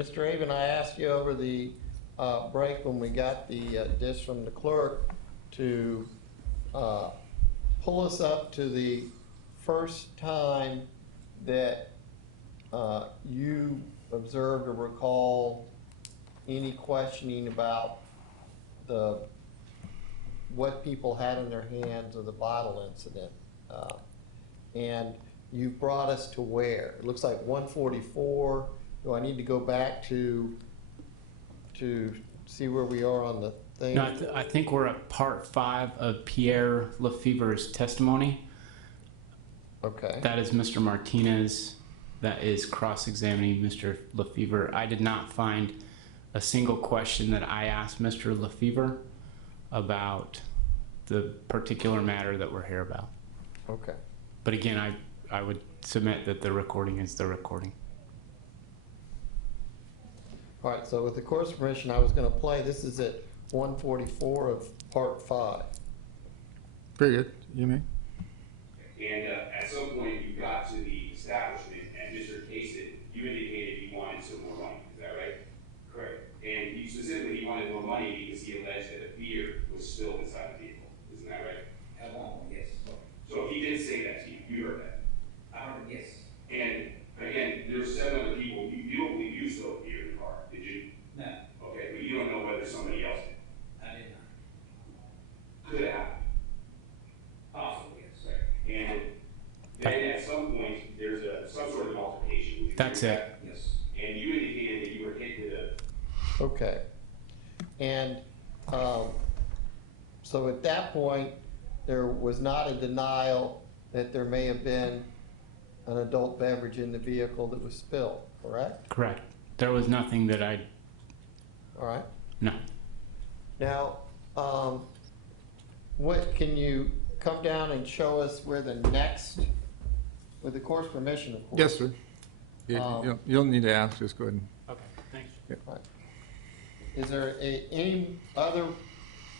Mr. Aven, I asked you over the break when we got the disk from the clerk to pull us up to the first time that you observed or recall any questioning about what people had in their hands of the bottle incident. And you brought us to where? It looks like 144. Do I need to go back to see where we are on the thing? No, I think we're at part 5 of Pierre Lefevre's testimony. Okay. That is Mr. Martinez. That is cross-examining Mr. Lefevre. I did not find a single question that I asked Mr. Lefevre about the particular matter that we're here about. Okay. But again, I would submit that the recording is the recording. All right, so with the court's permission, I was going to play. This is at 144 of part 5. Very good. You may. And at some point, you got to the establishment, and Mr. Kasich, you indicated he wanted some more money. Is that right? Correct. And he specifically, he wanted more money because he alleged that a beer was spilled inside the vehicle. Isn't that right? At one point, yes. So he did say that to you. You heard that. I heard it, yes. And again, there's 7 other people. You don't believe you spilled beer in the car, did you? No, Okay, but you don't know whether somebody else did. I did not. Could it happen? Possibly, yes. And then at some point, there's some sort of altercation. Would you That's agree with it. that? Yes. And you indicated that you were hit with a. Okay. And so at that point, there was not a denial that there may have been an adult beverage in the vehicle that was spilled, correct? Correct. There was nothing that I... All right. No. Now, what can you come down and show us where the next, with the court's permission, of course? Yes, sir. You don't need to ask. Just go ahead. And, Okay, thanks. Right. Is there any other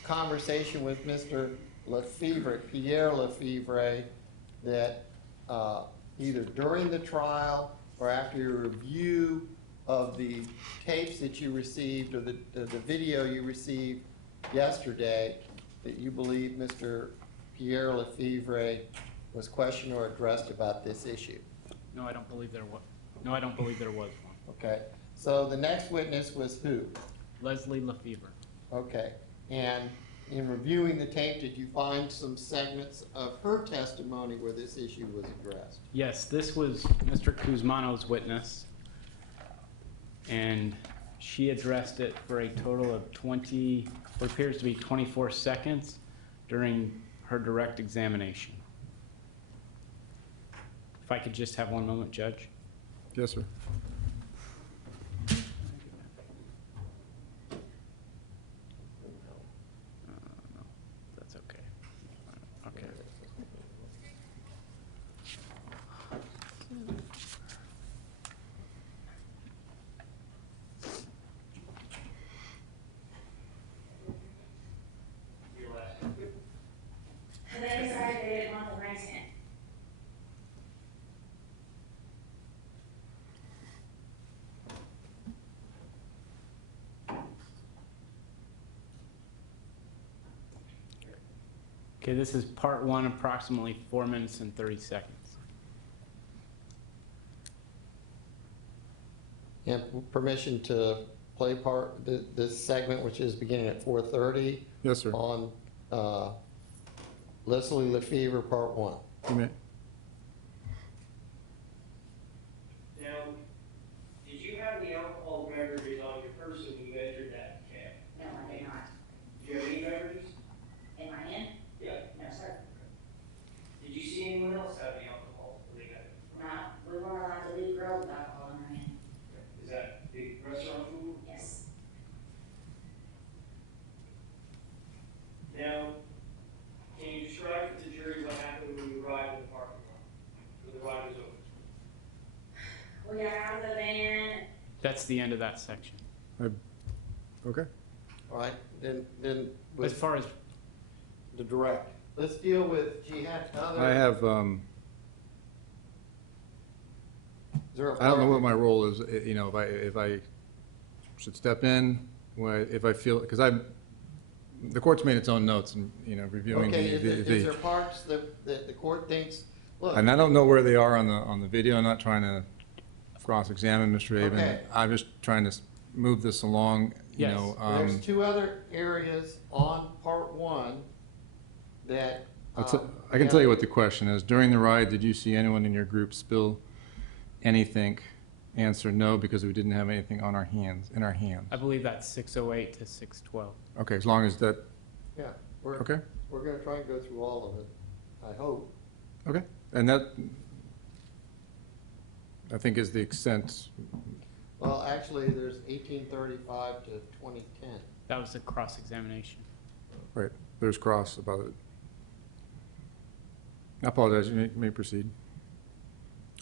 conversation with Mr. Lefevre, Pierre Lefevre, that either during the trial or after your review of the tapes that you received or the video you received yesterday, that you believe Mr. Pierre Lefevre was questioned or addressed about this issue? No, I don't believe there was. No, I don't believe there was one. Okay. So the next witness was who? Leslie Lefevre. Okay. And in reviewing the tape, did you find some segments of her testimony where this issue was addressed? Yes, this was Mr. Kuzmano's witness, and she addressed it for a total of 20, what appears to be 24 seconds during her direct examination. If I could just have one moment, Judge. yes, sir. No, that's okay. Okay. Today is Saturday, month of 19. Okay, this is part 1, approximately 4 minutes and 30 seconds. And permission to play this segment, which is beginning at 4:30 Yes, sir. on Leslie Lefevre, part 1. You may. Now, did you have any alcohol beverages on your person when you entered that cab? No, I did not. Did you have any beverages? In my hand? Yeah. No, sir. Did you see anyone else have any alcohol when they got it? Not, we weren't allowed to leave girls with alcohol in our hand. Is that the restaurant food? Yes. Now, can you describe to the jury what happened when you arrived in the parking lot? When the ride was over? We got out of the van. That's the end of that section. Okay. All right, then As with far as the direct. Let's deal with, she had other. I have. Is there a I don't know part- what my role is. You know, if I should step in if I feel, because the court's made its own notes and, reviewing Okay, is there the, parts that the court thinks, look, and I don't know where they are on the video. I'm not trying to cross-examine Mr. Aven. Okay. I'm just trying to move this along, Yes. there's two other areas on part one that. I can tell you what the question is. During the ride, did you see anyone in your group spill anything? Answer no, because we didn't have anything in our hands. I believe that's 608 to 612. Okay, as long as that, Yeah, we're okay, gonna try and go through all of it, I hope. okay. And that, I think, is the extent. Well, actually, there's 1835 to 2010. That was the cross-examination. Right, there's cross about it. I apologize, you may proceed.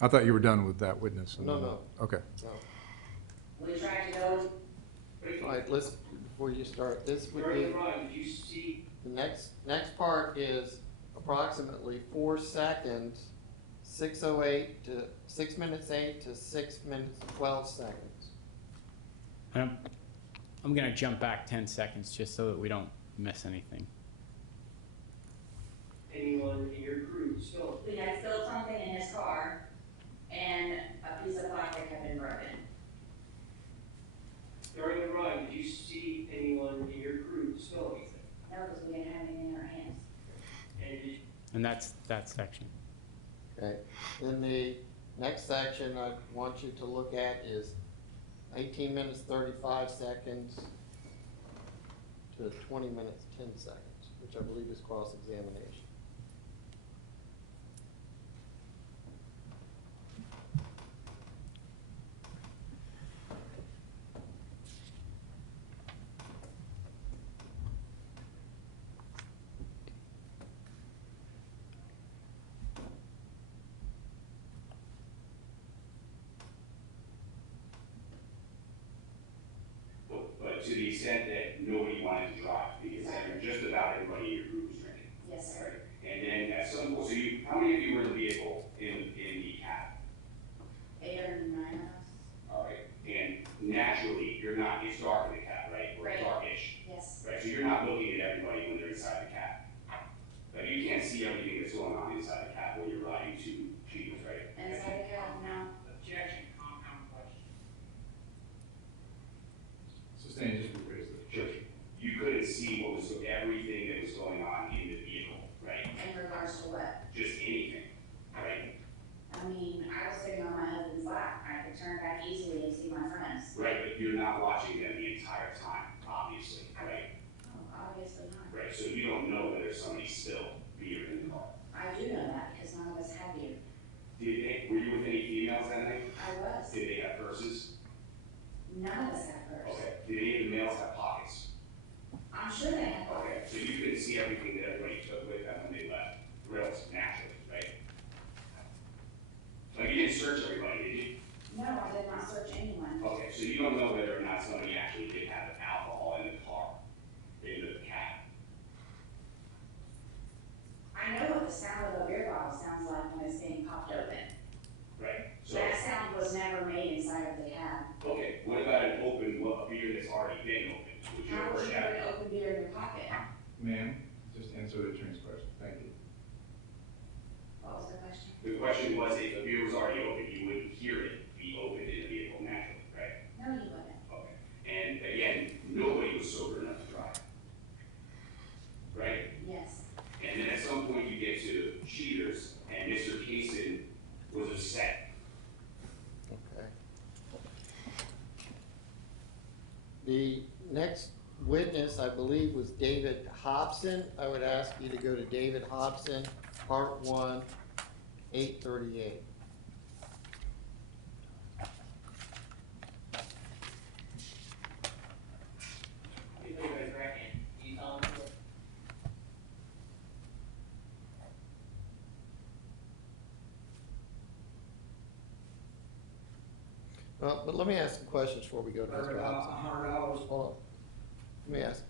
I thought you were done with that witness. No. Okay. So, We tried to go, all right, let's, before you start, this would During be, the ride, did you see, the next part is approximately 4 seconds, 6:08 to 6 minutes 8 to 6 minutes 12 seconds. And I'm going to jump back 10 seconds just so that we don't miss anything. anyone in your group spill? we had spilled something in his car, and a piece of plastic had been broken. During the ride, did you see anyone in your group spill anything? No, because we didn't have anything in our hands. And did, And that's that section. Okay, then the next section I want you to look at is 18 minutes 35 seconds to 20 minutes 10 seconds, which I believe is cross-examination. But to the extent that nobody wanted to drive, because just about everybody in your group was drinking. Yes, sir. Right? And then at some point, how many of you were in the vehicle in the cab? 8 or 9 of us? All right, and naturally, you're not, it's dark in the cab, right? Or Right. darkish, Yes. right? So you're not looking at everybody when they're inside the cab. Like, you can't see everything that's going on inside the cab when you're riding two cheaters, right? Inside the cab, no. Objection, compound question. Sustain, just rephrase the Sure. You couldn't see what was, everything that was going on in the vehicle, right? In regards to what? Just anything, right? I mean, I was sitting on my husband's lap. I could turn back easily and see my friends. Right, but you're not watching them the entire time, obviously, right? Oh, obviously not. Right, so you don't know whether somebody spilled beer in the car. I do know that because none of us had beer. Were you with any females that night? I was. Did they have purses? None of us had purse. Okay. Did any of the males have pockets? I'm sure they had. Okay, so you couldn't see everything that everybody took with them when they left, grills, naturally, right? Like, you didn't search everybody, did you? No, I did not search anyone. Okay, so you don't know whether or not somebody actually did have alcohol in the car, in the cab. I know what the sound of a beer bottle sounds like when it's being popped open. Right? So, That sound was never made inside of the cab. okay, what about an open, a beer that's already been opened? Would you How ever would you have? put an open beer in your pocket? Ma'am, just answer the attorney's question. Thank you. What was the question? The question was, if a beer was already open, you wouldn't hear it be opened in the vehicle naturally, right? No, you wouldn't. Okay. And again, nobody was sober enough to drive. Right? Yes. And then at some point you get to cheaters, and Mr. Kaysen was upset. Okay. The next witness, I believe, was David Hobson. I would ask you to go to David Hobson, Part 1, 838. You think I reckon, you tell them what? Well, but let me ask some questions before we go to Mr. Hobson. $100. Hold on. Let me ask.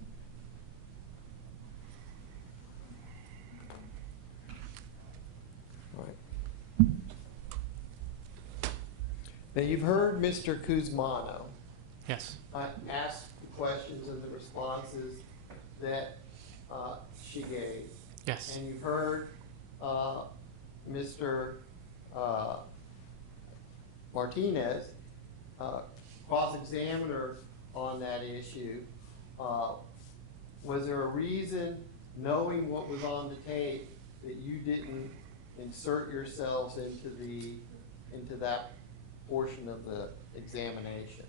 All right. Now, you've heard Mr. Kuzmano. Yes. ask the questions and the responses that she gave. Yes. And you've heard Mr. Martinez cross-examine her on that issue. Was there a reason, knowing what was on the tape, that you didn't insert yourselves into that portion of the examination?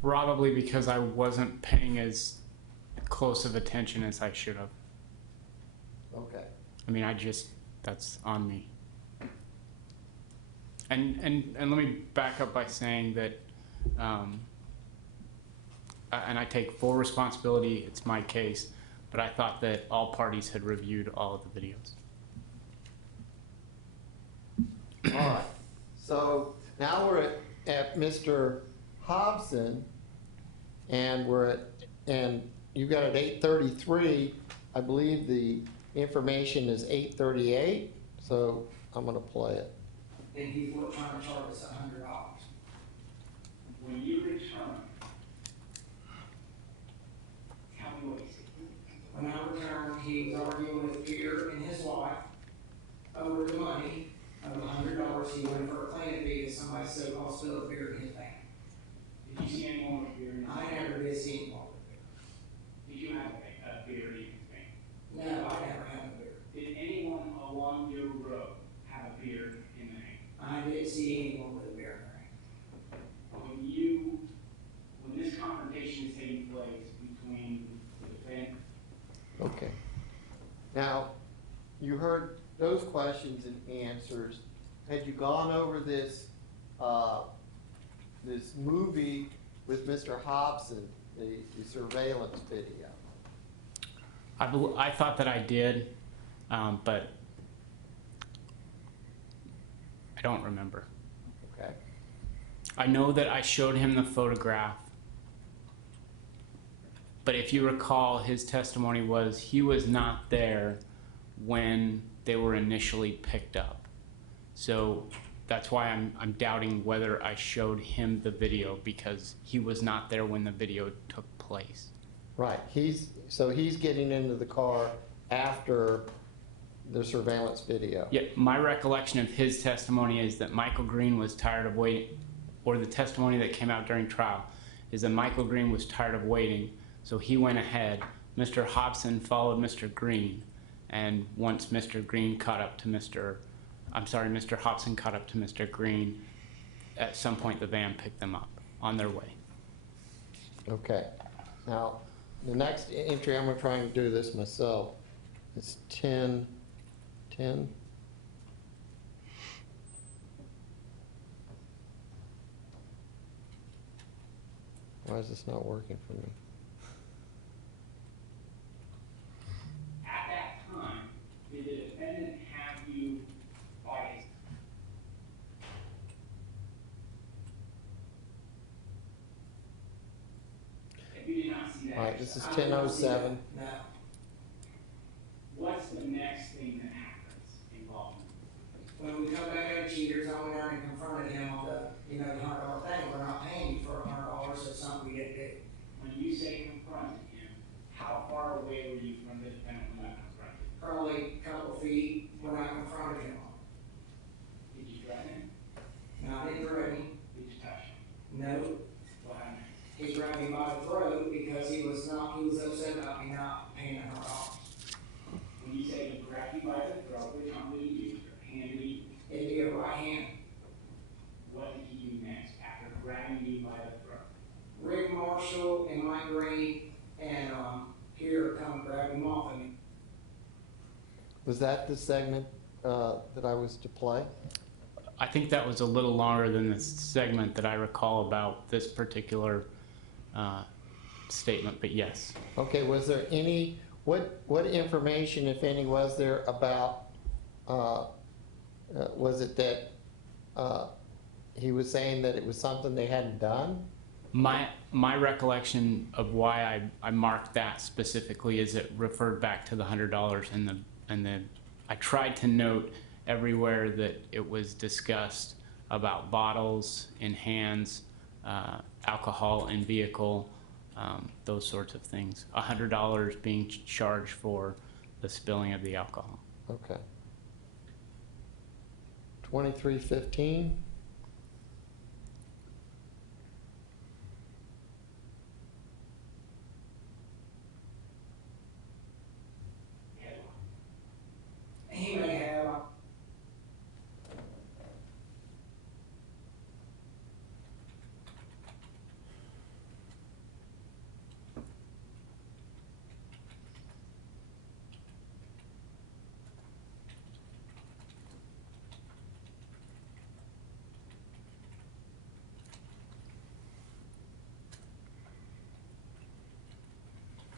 Probably because I wasn't paying as close of attention as I should have. Okay. I mean, that's on me. And let me back up by saying that, and I take full responsibility, it's my case, but I thought that all parties had reviewed all of the videos. All right. So now we're at Mr. Hobson, and you got it 8:33. I believe the information is 8:38. So I'm going to play it. And he's trying to charge us $100. When you return, tell me what he said. When I returned, he was arguing with Peter and his wife over the money of $100 he wanted for a cleaning fee that somebody so-called spilled a beer in his van. Did you see anyone with beer in his I never did see anyone with beer. Did you have a beer in his van? No, I never had a beer. Did anyone along your road have a beer in the van? I didn't see anyone with a beer in When this confrontation is taking place between the defendant. Okay. Now, you heard those questions and answers. Had you gone over this this movie with Mr. Hobson, the surveillance video? I thought that I did, but I don't remember. Okay. I know that I showed him the photograph, but if you recall, his testimony was he was not there when they were initially picked up. So that's why I'm doubting whether I showed him the video, because he was not there when the video took place. Right. He's getting into the car after the surveillance video. Yeah, my recollection of his testimony is that Michael Green was tired of waiting, or the testimony that came out during trial is that Michael Green was tired of waiting, so he went ahead. Mr. Hobson followed Mr. Green, and once Mr. Hobson caught up to Mr. Green, at some point the van picked them up on their way. Okay. Now, the next entry, I'm going to try and do this myself. It's 10:10. Why is this not working for me? At that time, did the defendant have you by his? If you did not see that. All right, this is I did not see 10:07. that. No. What's the next thing that happens involving? When we come back out of Cheaters, I went down and confronted him on the $100 thing. We're not paying you for $100, so it's something we didn't do. When you say confronted him, how far away were you from the defendant when you confronted him? Probably a couple feet when I confronted him on Did you threaten him? it. Now, I didn't threaten him. Did you touch him? No. What happened? He grabbed me by the throat because he was upset about me not paying $100. When you say he grabbed you by the throat, which arm did he use? Your hand did he use? It'd be a right hand. What did he do next after grabbing you by the throat? Rick Marshall and Mike Green and here come grab him off of me. Was that the segment that I was to play? I think that was a little longer than the segment that I recall about this particular statement, but yes. Okay, was there any, what information, if any, was there about, was it that he was saying that it was something they hadn't done? My recollection of why I marked that specifically is it referred back to the $100 and I tried to note everywhere that it was discussed about bottles in hands, alcohol in vehicle, those sorts of things. $100 being charged for the spilling of the alcohol. Okay. 2315. He may have,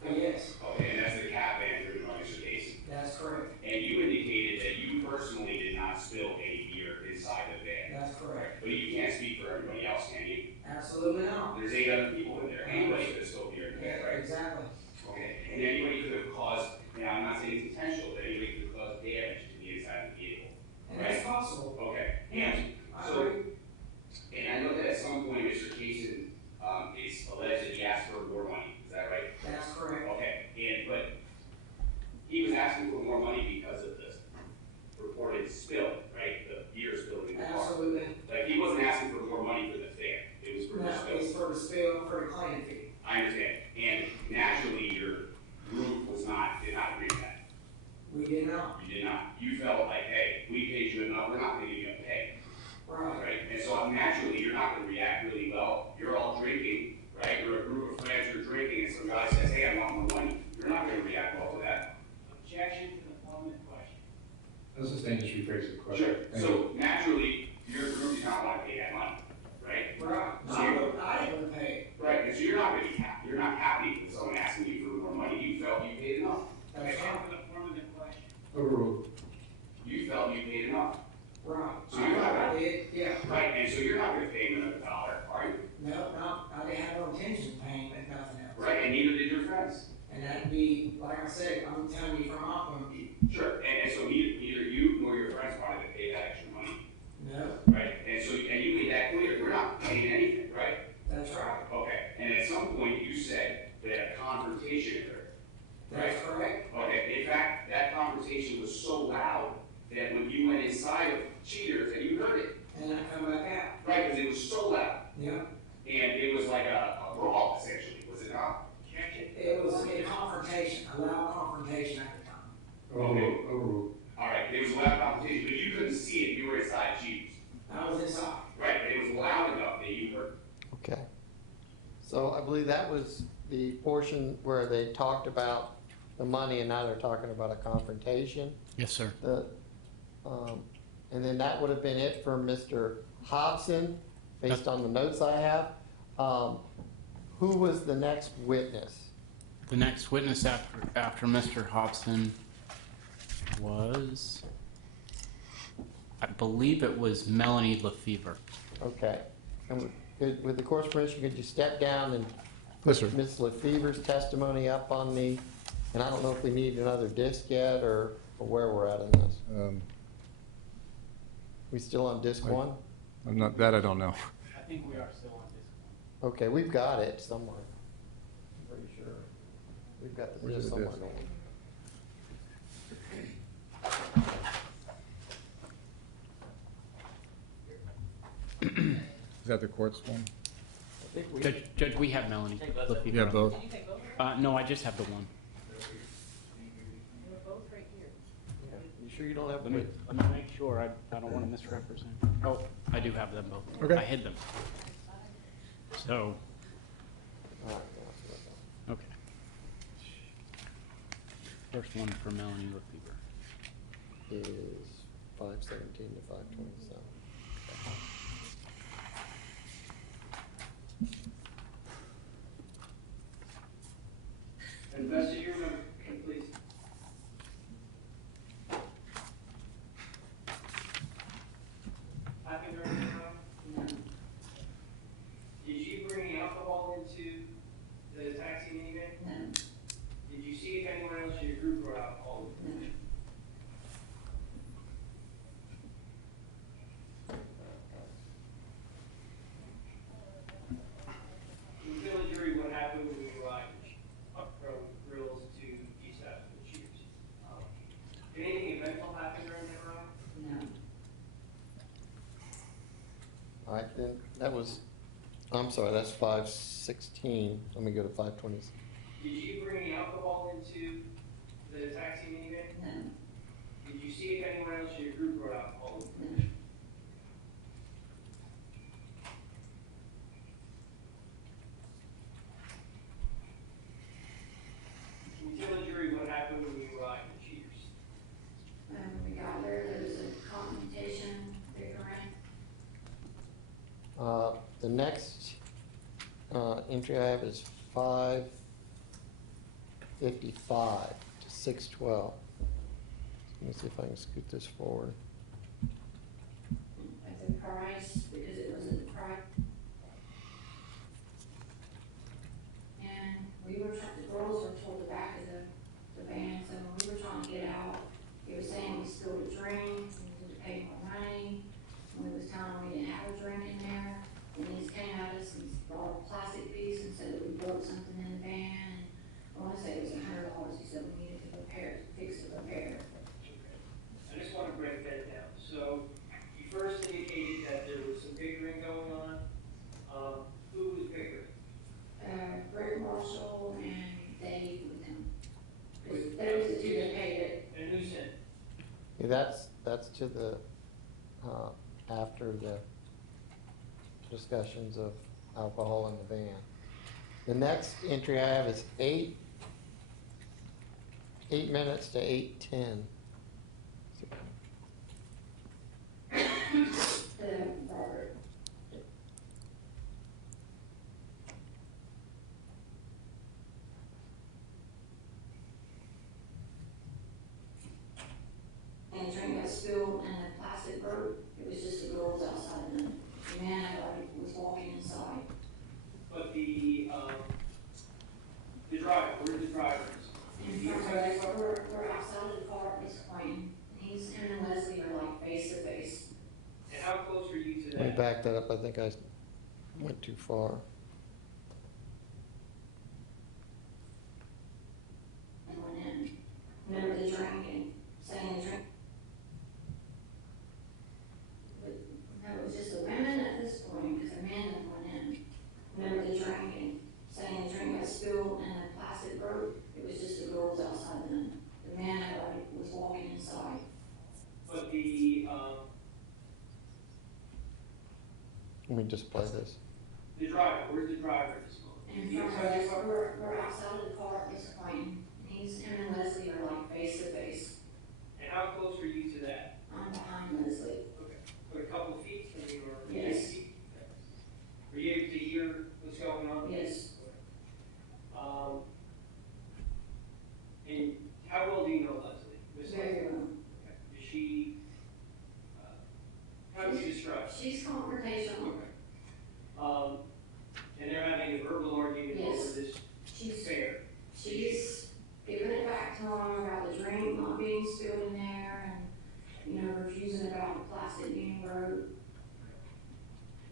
yes, Okay, and that's the cap ban driven by Mr. Casey. that's correct, And you indicated that you personally did not spill any beer inside the van. that's correct. But you can't speak for everybody else, can you? Absolutely not. There's 8 other people in there. Anybody could have spilled beer in the van, Yeah, right? exactly. Okay, and anybody could have caused, and I'm not saying it's intentional, but anybody could have caused damage to the inside of the vehicle. And that's possible. Okay, and I so, agree. and I know that at some point Mr. Casey, is alleged that he asked for more money, is that right? That's correct. Okay, but he was asking for more money because of this reported spill, right? The beer spill in the car. Absolutely. Like, he wasn't asking for more money for the fan, it was for No, the spill. it's for the spill, for the claim fee. I understand, and naturally, your group did not agree with that. We did not. You did not. You felt like, hey, we paid you enough, we're not gonna give you a pay, Right. right? And so naturally, you're not gonna react really well. You're all drinking, right? You're a group of friends, you're drinking, and some guy says, hey, I want more money. You're not gonna react well to that. Objection to the form of question. Let's just dangerous rephrase the question. Sure. Thank you. So naturally, your group did not want to pay that money, right? Right. So I didn't pay. right, and so you're not really happy. You're not happy with someone asking you for more money. You felt you paid enough. That's Objection right. to the form of the question. Overruled. You felt you paid enough. Right. So you're not I gonna, did, yeah. right, and so you're not gonna pay him another dollar, are you? No, I didn't have no intention of paying, but nothing else. Right, and neither did your friends. And that'd be, like I said, I'm telling you from my point of view. Sure, and so neither you nor your friends wanted to pay that extra money, No, right? And so, and you made that clear, we're not paying anything, right? that's right. Okay, and at some point you said that a confrontation occurred. That's correct. Okay, in fact, that conversation was so loud that when you went inside of Cheaters and you heard it, And I come back out. right, because it was so loud, Yeah. and it was like a brawl essentially, was it not? Objection. It was a confrontation, a loud confrontation at the time. Overruled. Overruled. All right, it was a loud conversation, but you couldn't see it, you were inside Cheaters, I was inside. right? But it was loud enough that you heard. Okay. So I believe that was the portion where they talked about the money and now they're talking about a confrontation. Yes, sir. And then that would have been it for Mr. Hobson, based on the notes I have. Who was the next witness? The next witness after Mr. Hobson was, I believe it was Melanie Lefevre. Okay. And with the court's permission, could you step down and Yes, sir. put Ms. Lefevre's testimony up on the, and I don't know if we need another disc yet or where we're at in this. We still on disc I- one? I'm not, that I don't know. I think we are still on this one. Okay, we've got it somewhere. I'm pretty sure. We've got the Where's disc the somewhere. disc? Is that the court's one? I think we, Judge, we have Melanie Lefevre. You have both? No, I just have the one. you sure you don't have? Let me make sure, I don't want to misrepresent. Oh, I do have them both. Okay. I hid them. So, okay. First one for Melanie Lefevre. Is 517 to 527. Investigator, please. Happened during the time? Did you bring alcohol into the taxi minivan? No. Did you see if anyone else in your group brought alcohol? I'm sorry, that's 516. Let me go to 520. Did you bring any alcohol into the taxi minivan? No, Did you see if anyone else in your group brought alcohol? no. Can you tell the jury what happened when you arrived at Cheaters? When we got there was a confrontation, bickering. The next entry I have is 555 to 612. Let me see if I can scoot this forward. At the price, because it wasn't the price. And the girls were told to back of the van, so when we were trying to get out, he was saying we spilled a drink, we needed to pay more money, and we was telling them we didn't have a drink in there, and he just came at us and brought a plastic piece and said that we broke something in the van, and I wanna say it was $100, he said we needed to fix the repair. I just want to break that down. So you first indicated that there was some bickering going on. Who was bickering? Rick Marshall and Dave with him. With- That was the two that paid it. And who sent? Yeah, that's to the, after the discussions of alcohol in the van. The next entry I have is 8 minutes to 8:10. Robert. And the drink got spilled and the plastic broke. It was just the girls outside and the man was walking inside. But the driver, where's the driver? And we're outside of the car at this point. He's, him and Leslie are like face to face. And how close are you to Let me that? back that up, I think I went too far. And went in. Remember the drinking, saying the drink. But no, it was just the women at this point, because the men had went in. Remember the drinking, saying the drink got spilled and the plastic broke. It was just the girls outside then. The man had already was walking inside. But the Let me just play this. driver, where's the driver at this moment? And Is he from outside us, your car? we're outside of the car at this point. He's, him and Leslie are like face to face. And how close are you to that? I'm behind Leslie. Okay. But a couple of feet from you or? Yes. Were you able to hear what's going on? Yes. And how well do you know Leslie? Miss Very Leslie? well. Okay. Is she, how would you describe? She's confrontational. Okay. And they're having a verbal argument over Yes. this She's, fair. she's giving it back to him about the drink not being spilled in there and, you know, refusing about the plastic being broke.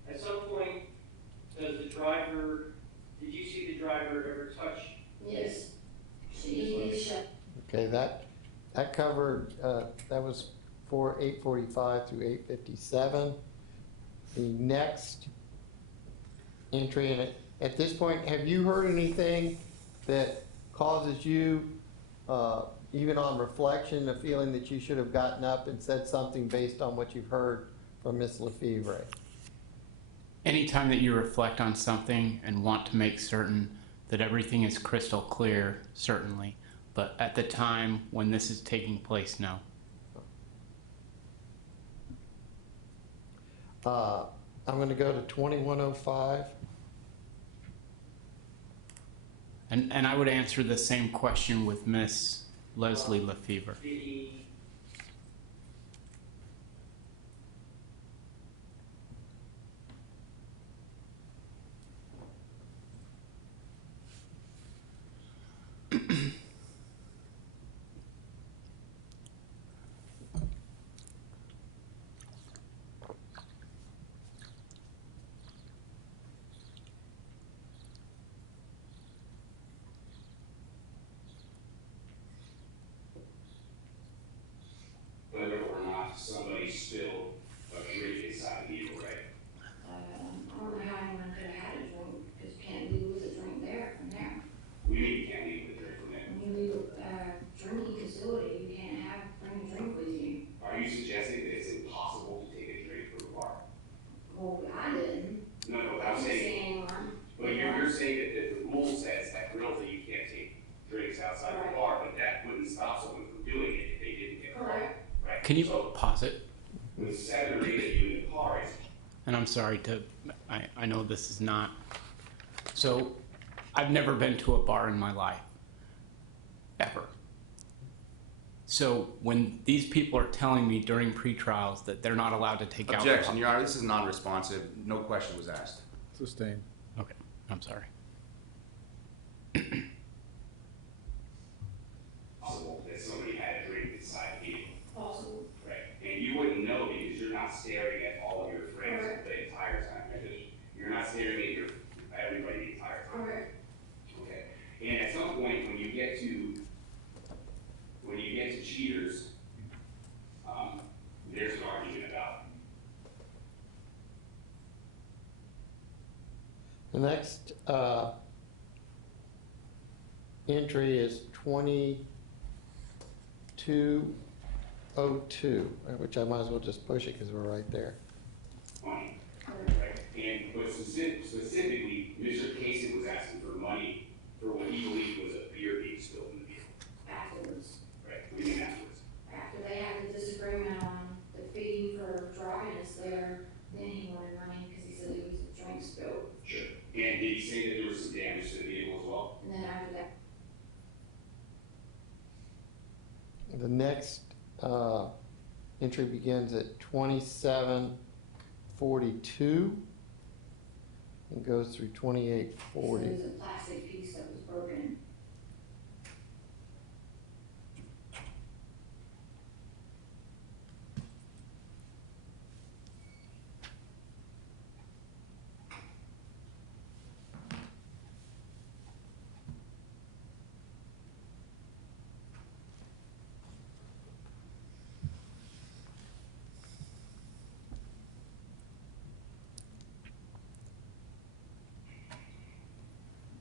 At some point, does the driver, did you see the driver ever touch? Yes. She shut. Okay, that covered, that was 8:45 through 8:57. The next entry in it, at this point, have you heard anything that causes you, even on reflection, a feeling that you should have gotten up and said something based on what you've heard from Ms. Lefevre? Anytime that you reflect on something and want to make certain that everything is crystal clear, certainly. But at the time when this is taking place, no. I'm going to go to 2105. And I would answer the same question with Miss Leslie Lefevre. Did he, whether or not somebody spilled a drink inside the vehicle, right? I don't know how anyone could have had Can you pause it? With 7 or 8 of you in the car, And I'm sorry to, I know this is not, so I've never been to a bar in my life, ever. So when these people are telling me during pre-trials that they're not allowed to take alcohol. Objection, Your Honor, this is non-responsive. No question was asked. Sustained. Okay, I'm sorry. possible that somebody had a drink inside the vehicle. Possible. Right. And you wouldn't know because you're not staring at all of your friends Correct. the entire time. Right? You're not staring at everybody the entire time. Correct. Okay. And at some point, when you get to cheaters, there's an argument about. The next entry is 2202, which I might as well just push it because we're right there. Money, Correct. right? But specifically, Mr. Casey was asking for money for what he believed was a beer being spilled in the vehicle, Afterwards. right? What do you mean afterwards? After they had the disagreement on the fee for driving us there, then he wanted money because he said it was a drink spill. Sure. And did he say that there was some damage to the vehicle as well? And then after that, The next entry begins at 2742 and goes through so 2840. there's a plastic piece that was broken.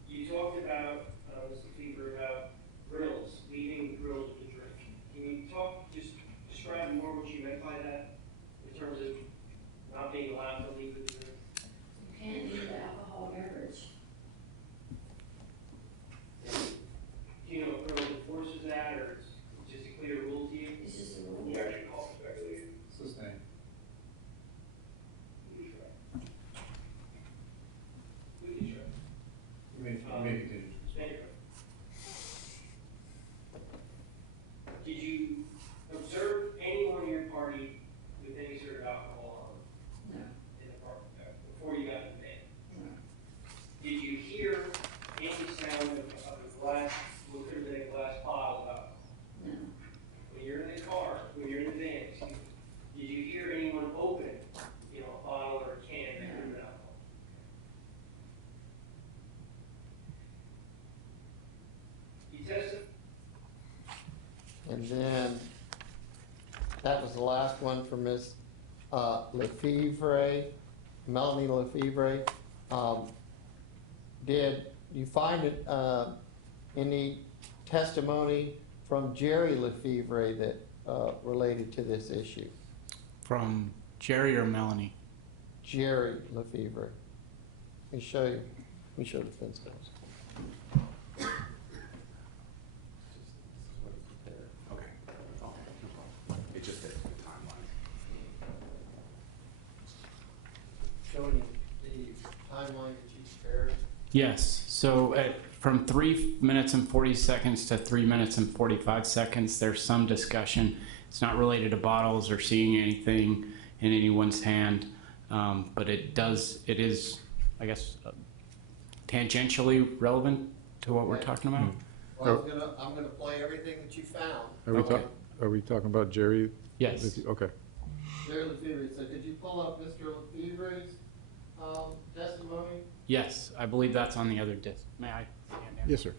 You talked about, Mr. Fever, about grills, leaving grills with a drink. Can you just describe more what you meant by that in terms of not being allowed to leave with a drink? You can't leave the alcohol beverage. Do you know if Grill enforces that, or it's just a clear rule to you? It's just a rule. You actually call it speculating. Sustained. We can try. You may continue. Stand your ground. Did you observe anyone in your party with any sort of alcohol No, in the park before you got in the van? no, Did you hear any sound of a glass, what could have been a glass bottle of alcohol? no, When you're in the car, when you're in the van, excuse me, did you hear anyone open, a bottle or a can that could have been alcohol? You tested, And then that was the last one for Ms. Lefevre, Melanie Lefevre. Did you find any testimony from Jerry Lefevre that related to this issue? From Jerry or Melanie? Jerry Lefevre. Let me show you. Let me show the fence goes. Okay. Oh, no problem. It just hit the timeline. Showing the timeline that you prepared. Yes, so from 3 minutes and 40 seconds to 3 minutes and 45 seconds, there's some discussion. It's not related to bottles or seeing anything in anyone's hand, but it is, I guess, tangentially relevant to what we're talking about. Well, I'm gonna play everything that you found. Okay. Are we talking about Jerry? Yes. Okay. Jerry Lefevre, so could you pull up Mr. Lefevre's testimony? Yes, I believe that's on the other disc. May I? stand down? Yes, sir.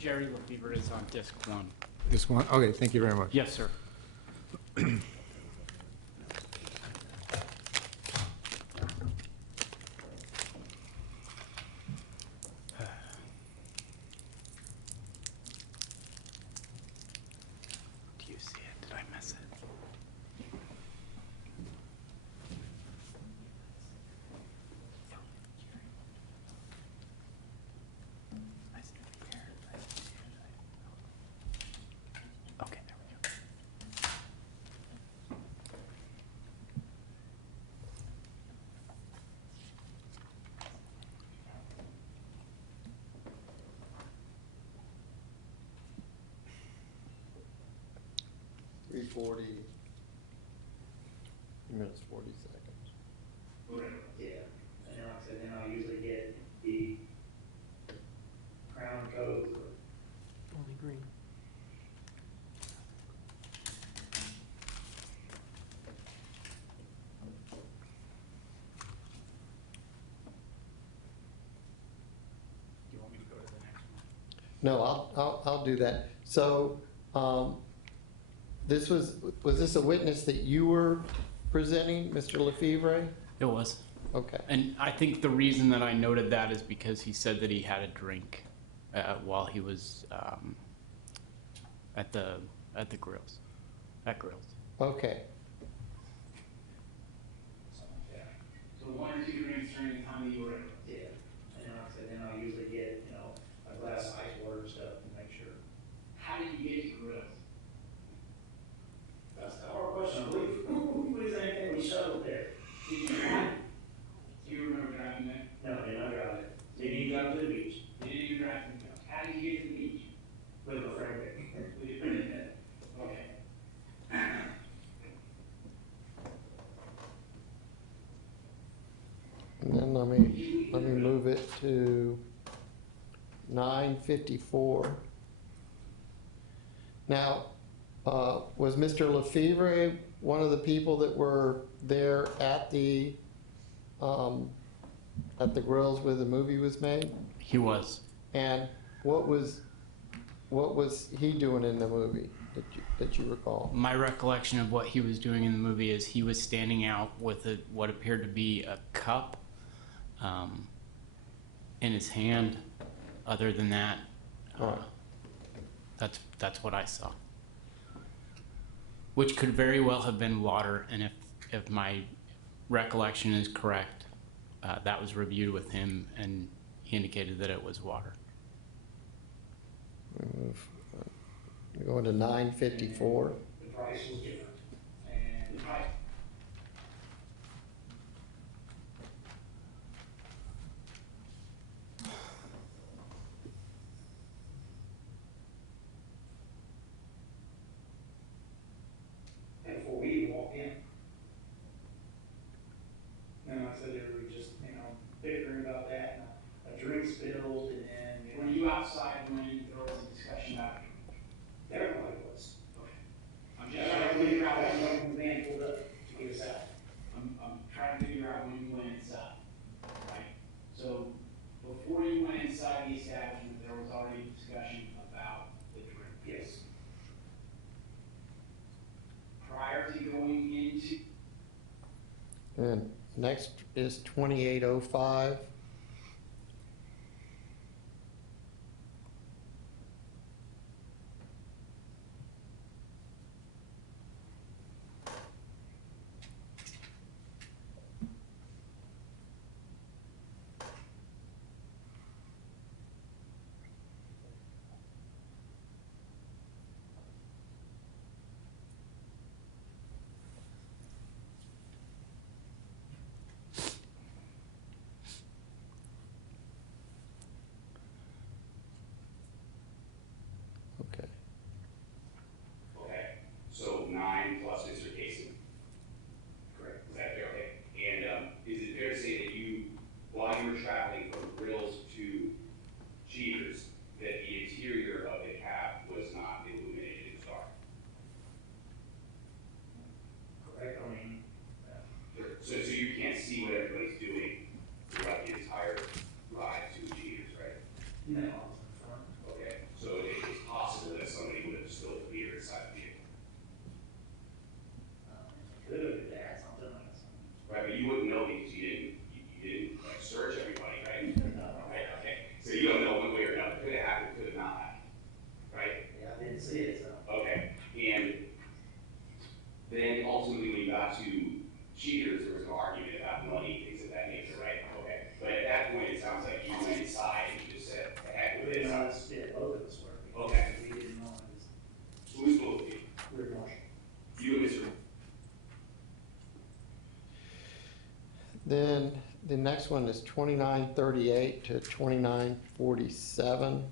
Jerry Lefevre is on disc 1. This one? Okay, thank you very much. Yes, sir. Do you see it? Did I miss it? Okay, there we go. $3:40 minutes, 40 seconds. Yeah, and then like I said, then I'll usually get the crown codes or Only green. Do you want me to go to the next one? No, I'll do that. So, this was this a witness that you were presenting, Mr. Lefevre? It was. Okay. And I think the reason that I noted that is because he said that he had a drink while he was at the grills. At grills. Okay. something like that. So 1 or 2 drinks during the time that you were at. Yeah, and then like I said, then I'll usually get, you know, a glass of ice water and stuff to make sure. How did you get to grills? That's the hard question, I believe. What is anything we shuttled there? Did you drive? Do you remember driving there? No, they not drive it. They need to drive to the beach You didn't even drive to the beach. How did you get to the beach? with a friend. Okay. And then let me move it to 9:54. Now, was Mr. Lefevre one of the people that were there at the grills where the movie was made? He was. And what was he doing in the movie that you recall? My recollection of what he was doing in the movie is he was standing out with what appeared to be a cup in his hand. Other than that, All right. that's what I saw. Which could very well have been water, and if my recollection is correct, that was reviewed with him, and he indicated that it was water. We're going to 9:54. The price was different. And the price. And before we even walked in. And like I said, they were just, you know, bickering about that, and a drink spilled, and then. Were you outside when there was a discussion about it? Everybody was. Okay. I'm Yeah, just I trying to believe figure how out that young man pulled up to get us out. I'm trying to figure out when you went inside, right? So before you went inside the establishment, there was already discussion about the drink. Yes. Prior to going into, And next is 28:05. Okay. Okay, so 9 plus Mr. Casey. Correct. Is that fair? Okay. And is it fair to say that you, while you were traveling from Grills to Cheaters, that the interior of the cab was not illuminated and dark? Correct, I mean, So you can't see what everybody's doing throughout the entire ride to Cheaters, right? no. Okay, so Then the next one is 2938 to 2947.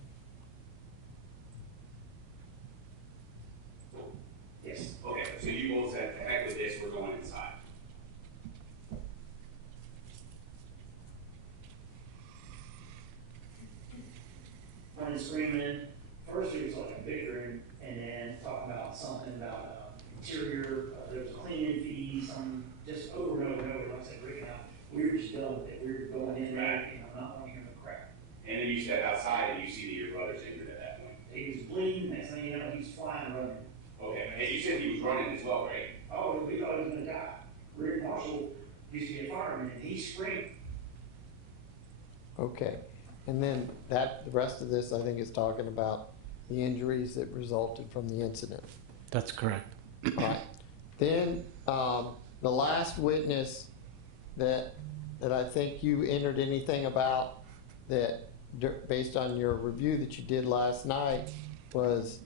Yes. Okay, so you both said, the heck with this, we're going inside. Running, screaming. First it was like a big room, and then talking about something about interior, there was cleaning fees, just over and over and over, like I said, freaking out. We were just done with it. We were going in there, and I'm not wanting to hear no crap. And then you step outside and you see that your brother's injured at that point. He was bleeding, next thing you know, he was flying, running. Okay, and you said he was running as well, right? Oh, we thought he was gonna die. Rear Marshall used to be a fireman, and he screamed. Okay, and then the rest of this, I think, is talking about the injuries that resulted from the incident. That's correct. All right. Then, the last witness that I think you entered anything about that, based on your review that you did last night, was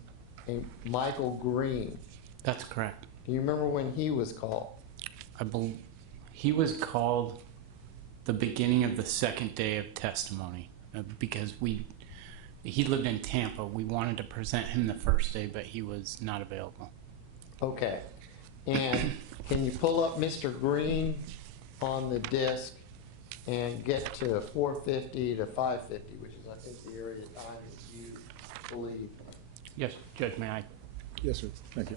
a Michael Green. That's correct. Do you remember when he was called? He was called the beginning of the second day of testimony because he lived in Tampa. We wanted to present him the first day, but he was not available. Okay. And can you pull up Mr. Green on the disc and get to 450 to 550, which is, I think, the area of time that you believe. Yes, Judge, may I? Yes, sir. Thank you.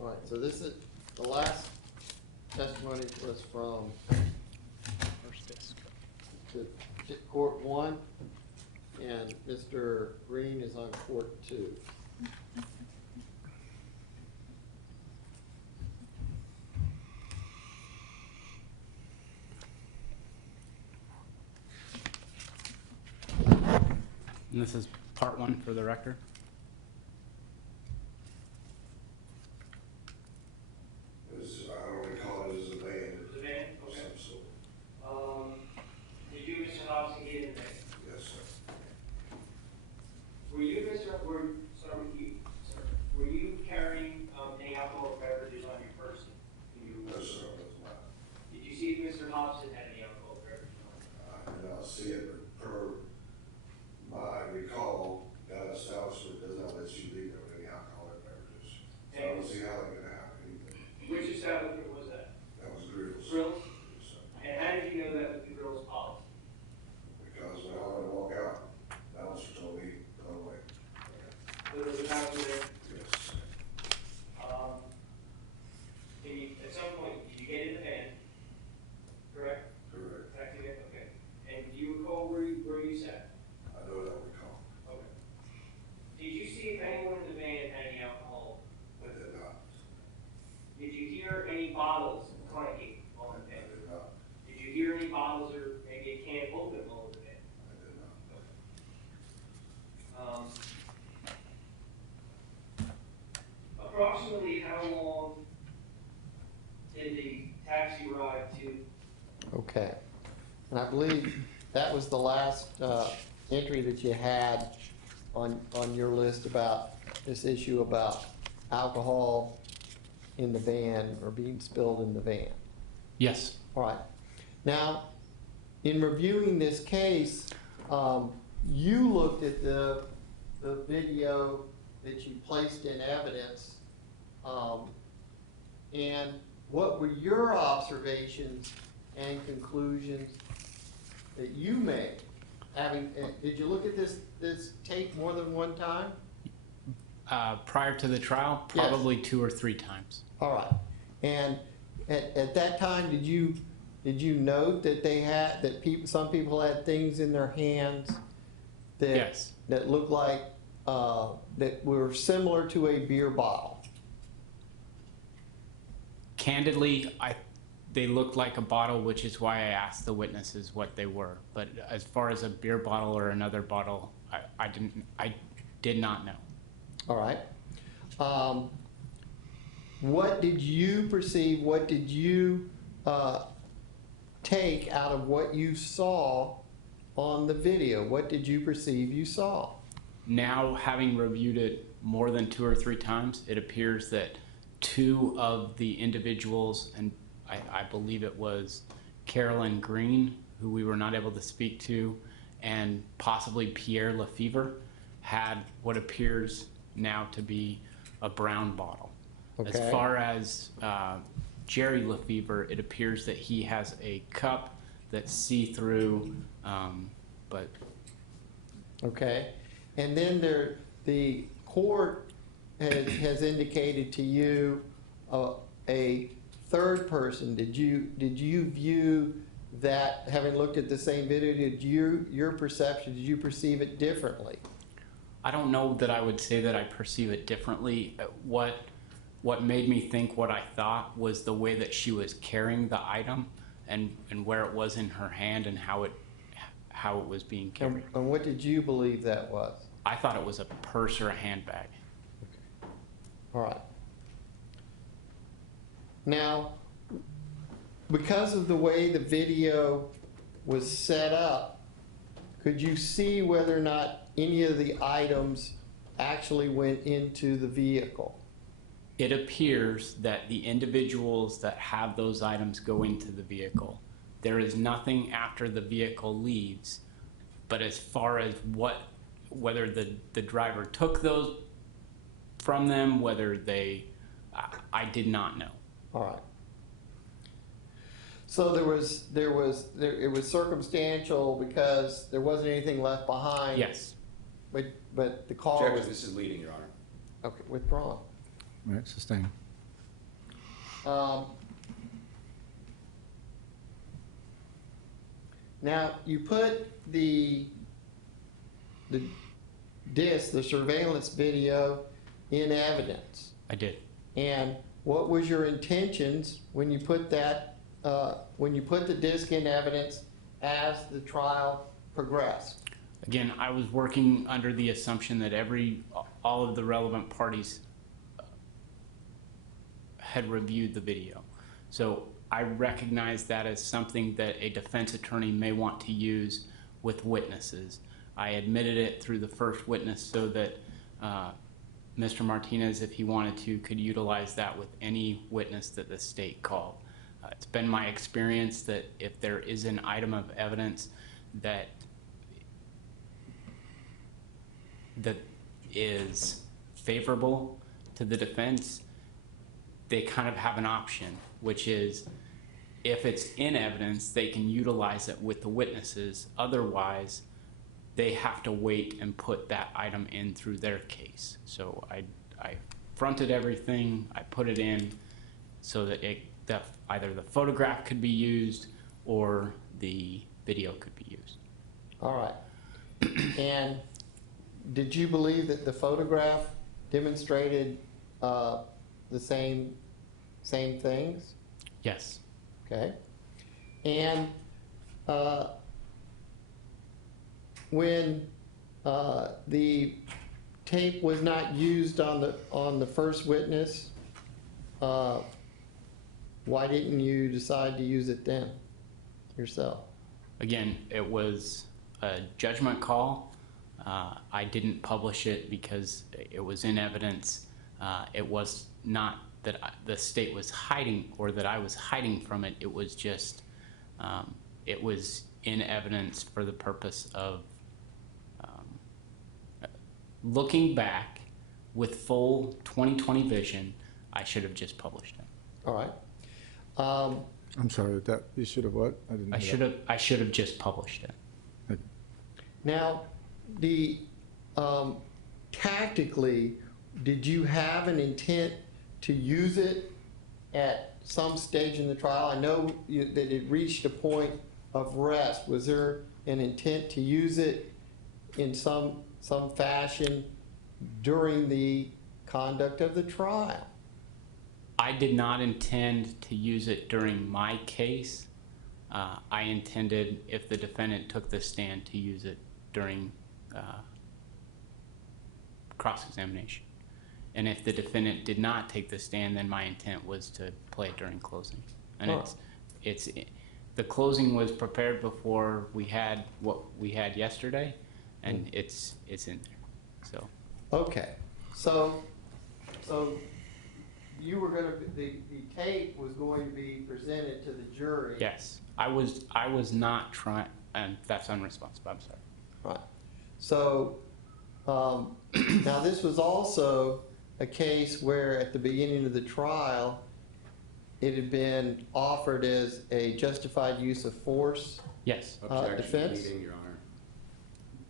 All right, so this is, the last testimony was from First disc. the court 1, and Mr. Green is on court 2. And this is part 1 for the record. I don't recall it as a band. The van? Of Okay. some sort. Did you, Mr. Hobson, get in there? Yes, sir. Were you, sorry, were you carrying, any alcoholic beverages on your person? No, sir, I was not. Did you see if Mr. Hobson had any alcoholic beverages on? I did not see it, but per my recall, that establishment does not let you leave there with any alcoholic beverages. So I don't see how they're gonna have anything. Which establishment was that? That was Grills. Grills? Yes, sir. And how did you know that was the Grills policy? Because when I went to walk out, that was told me, go away. There was a bouncer there? Yes. Can you, at some point, did you get in the van? Correct? Correct. Taxi van, okay. And do you recall where you sat? I know that recall. Okay. Did you see if anyone in the van had any alcohol? I did not. Did you hear any bottles clanking on the I van? did not. Did you hear any bottles or maybe a can open on the van? I did not. Approximately how long did the taxi ride to? Okay. And I believe that was the last entry that you had on your list about this issue about alcohol in the van or being spilled in the van. Yes. All right. Now, in reviewing this case, you looked at the video that you placed in evidence, and what were your observations and conclusions that you made? Did you look at this tape more than one time? Prior to the trial, Yes. probably 2 or 3 times. All right. And at that time, did you note that some people had things in their hands that Yes. that looked like that were similar to a beer bottle? Candidly, they looked like a bottle, which is why I asked the witnesses what they were. But as far as a beer bottle or another bottle, I did not know. All right. What did you perceive? What did you take out of what you saw on the video? What did you perceive you saw? Now, having reviewed it more than 2 or 3 times, it appears that 2 of the individuals, and I believe it was Carolyn Green, who we were not able to speak to, and possibly Pierre Lefevre, had what appears now to be a brown bottle. Okay. As far as Jerry Lefevre, it appears that he has a cup that's see-through, but Okay, and then the court has indicated to you a third person. Did you view that, having looked at the same video, your perception, did you perceive it differently? I don't know that I would say that I perceive it differently. What made me think what I thought was the way that she was carrying the item and where it was in her hand and how it was being carried. And what did you believe that was? I thought it was a purse or a handbag. All right. Now, because of the way the video was set up, could you see whether or not any of the items actually went into the vehicle? It appears that the individuals that have those items go into the vehicle. There is nothing after the vehicle leaves, but as far as whether the driver took those from them, whether I did not know. All right. So it was circumstantial because there wasn't anything left behind. Yes. But the car was, Objection, this is leading, Your Honor. okay, withdrawn. All right, sustain. Now, you put the disc, the surveillance video, in evidence. I did. And what was your intentions when you put that, when you put the disc in evidence as the trial progressed? Again, I was working under the assumption that all of the relevant parties had reviewed the video. So I recognize that as something that a defense attorney may want to use with witnesses. I admitted it through the first witness so that Mr. Martinez, if he wanted to, could utilize that with any witness that the state called. It's been my experience that if there is an item of evidence that is favorable to the defense, they kind of have an option, which is if it's in evidence, they can utilize it with the witnesses. Otherwise, they have to wait and put that item in through their case. So I fronted everything, I put it in so that either the photograph could be used or the video could be used. All right. And did you believe that the photograph demonstrated the same things? Yes. Okay. And when the tape was not used on the first witness, why didn't you decide to use it then yourself? Again, it was a judgment call. I didn't publish it because it was in evidence. It was not that the state was hiding or that I was hiding from it. It was just, it was in evidence for the purpose of looking back with full 20/20 vision. I should have just published it. All right. I'm sorry, that you should have what? I didn't hear that. I should have just published it. Now, tactically, did you have an intent to use it at some stage in the trial? I know that it reached a point of rest. Was there an intent to use it in some fashion during the conduct of the trial? I did not intend to use it during my case. I intended, if the defendant took the stand, to use it during cross-examination. And if the defendant did not take the stand, then my intent was to play it during closing. And the closing was prepared before we had what we had yesterday, and it's in there, so. Okay, so you were gonna, the tape was going to be presented to the jury. Yes, I was not trying, and that's unresponsive, I'm sorry. Right. So, now this was also a case where at the beginning of the trial, it had been offered as a justified use of force Yes, defense? Meeting, Your Honor.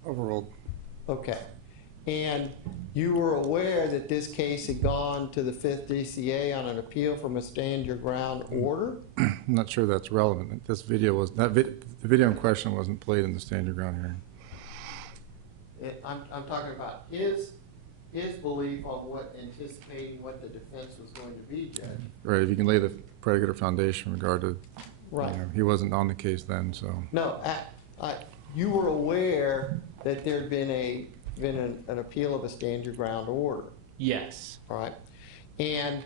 Overruled. Okay. And you were aware that this case had gone to the 5th DCA on an appeal from a stand your ground order? I'm not sure that's relevant. This video was, the video in question wasn't played in the stand your ground hearing. I'm talking about his belief on anticipating what the defense was going to be, Judge. Right, if you can lay the predicate or foundation in regard to, Right. he wasn't on the case then, so. No, you were aware that there'd been an appeal of a stand your ground order, yes. all right? And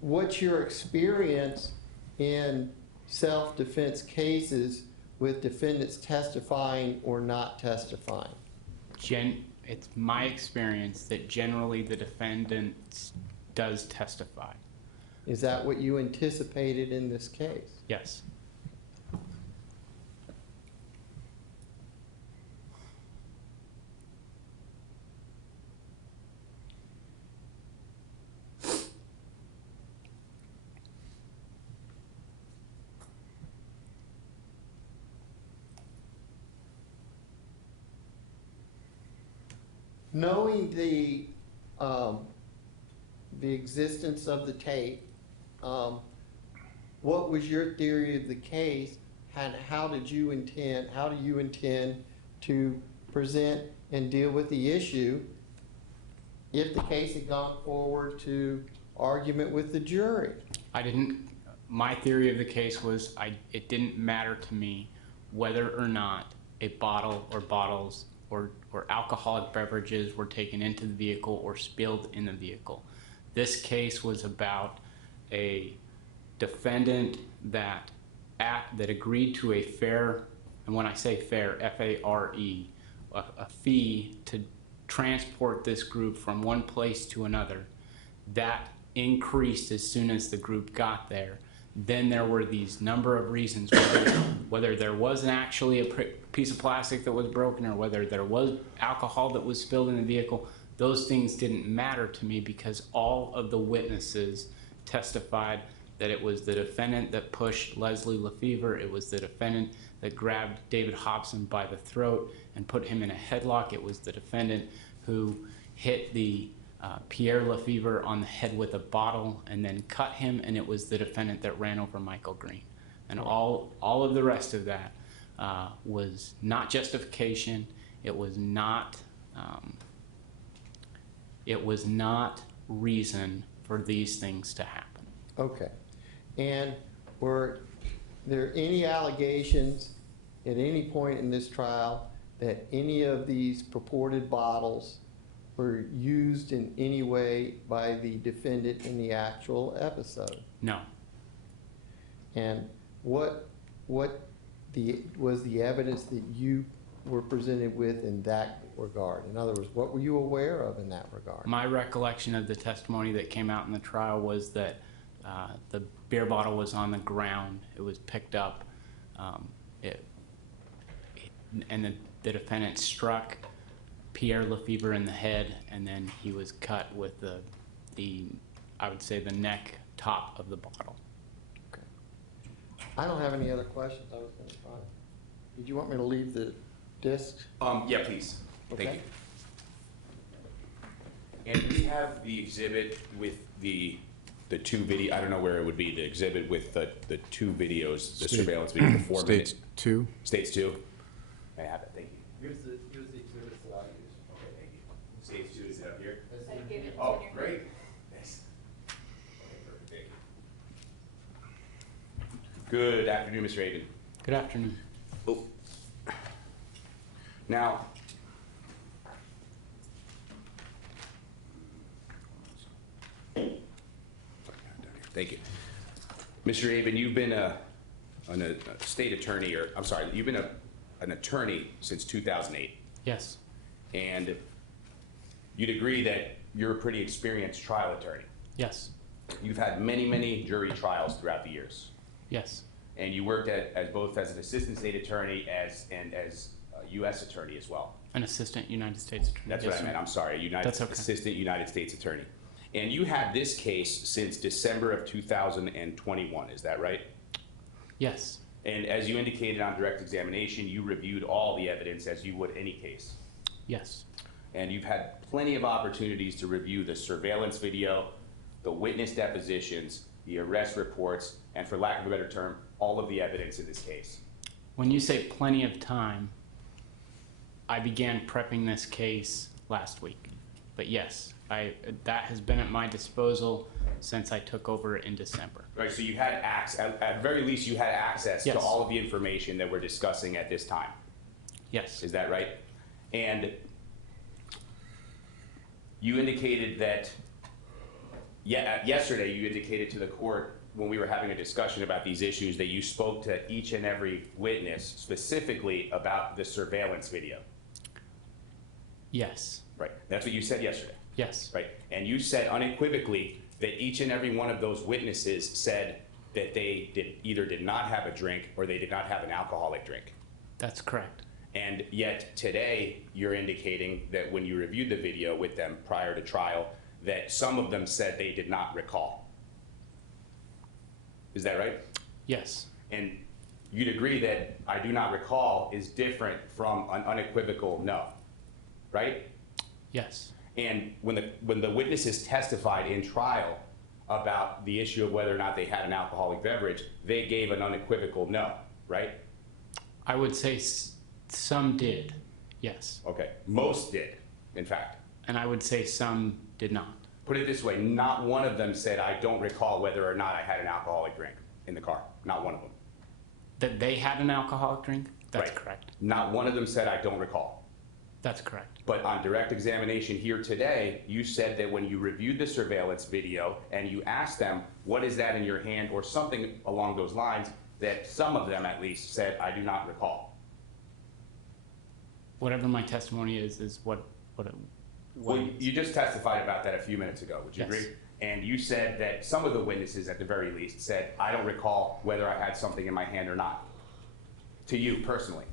what's your experience in self-defense cases with defendants testifying or not testifying? It's my experience that generally the defendant does testify. Is that what you anticipated in this case? Yes. Knowing the existence of the tape, what was your theory of the case, and how do you intend to present and deal with the issue if the case had gone forward to argument with the jury? My theory of the case was it didn't matter to me whether or not a bottle or bottles or alcoholic beverages were taken into the vehicle or spilled in the vehicle. This case was about a defendant that agreed to a fare, and when I say fare, F-A-R-E, a fee to transport this group from one place to another. That increased as soon as the group got there. Then there were these number of reasons, whether there wasn't actually a piece of plastic that was broken or whether there was alcohol that was spilled in the vehicle. Those things didn't matter to me because all of the witnesses testified that it was the defendant that pushed Leslie Lefevre. It was the defendant that grabbed David Hobson by the throat and put him in a headlock. It was the defendant who hit the Pierre Lefevre on the head with a bottle and then cut him, and it was the defendant that ran over Michael Green. And all of the rest of that was not justification. It was not reason for these things to happen. Okay. And were there any allegations at any point in this trial that any of these purported bottles were used in any way by the defendant in the actual episode? No. And what was the evidence that you were presented with in that regard? In other words, what were you aware of in that regard? My recollection of the testimony that came out in the trial was that the beer bottle was on the ground. It was picked up, and the defendant struck Pierre Lefevre in the head, and then he was cut with I would say the neck top of the bottle. Okay. I don't have any other questions I was going to try. Did you want me to leave the disc? Yeah, please. Okay. Thank you. And we have the exhibit with the two video, I don't know where it would be, the exhibit with the two videos, the surveillance video, the 4 minute. States 2. States 2. I have it, thank you. Here's the exhibits that I use. Okay, thank you. States 2, is it up here? Give it to Oh, you. great. Thanks. Okay, perfect, thank you. Good afternoon, Mr. Aven. Good afternoon. Oh. Now, thank you. Mr. Aven, you've been a state attorney, or I'm sorry, you've been an attorney since 2008, Yes. and you'd agree that you're a pretty experienced trial attorney. Yes. You've had many, many jury trials throughout the years, Yes. and you worked as both as an assistant state attorney and as a U.S. attorney as well. An assistant United States attorney. That's Yes, what I sir. meant. I'm sorry, That's okay. assistant United States attorney. And you had this case since December of 2021. Is that right? Yes. And as you indicated on direct examination, you reviewed all the evidence as you would any case. Yes. And you've had plenty of opportunities to review the surveillance video, the witness depositions, the arrest reports, and for lack of a better term, all of the evidence in this case. When you say plenty of time, I began prepping this case last week. But yes, that has been at my disposal since I took over in December. Right, so you had at very least you had access Yes. to all of the information that we're discussing at this time. Yes. Is that right? And you indicated that, yesterday you indicated to the court when we were having a discussion about these issues that you spoke to each and every witness specifically about the surveillance video. Yes. Right, that's what you said yesterday. Yes. Right, and you said unequivocally that each and every one of those witnesses said that they either did not have a drink or they did not have an alcoholic drink. That's correct. And yet today you're indicating that when you reviewed the video with them prior to trial, that some of them said they did not recall. Is that right? Yes. And you'd agree that I do not recall is different from an unequivocal no, right? Yes. And when the witnesses testified in trial about the issue of whether or not they had an alcoholic beverage, they gave an unequivocal no, right? I would say some did. Yes. Okay, most did, in fact. And I would say some did not. Put it this way, not one of them said, I don't recall whether or not I had an alcoholic drink in the car. Not one of them. That they had an alcoholic drink? That's Right. correct. Not one of them said, I don't recall. That's correct. But on direct examination here today, you said that when you reviewed the surveillance video and you asked them, what is that in your hand, or something along those lines, that some of them at least said, I do not recall. Whatever my testimony is what Well, it is. you just testified about that a few minutes ago, would you Yes. agree? And you said that some of the witnesses, at the very least, said, I don't recall whether I had something in my hand or not. To you personally.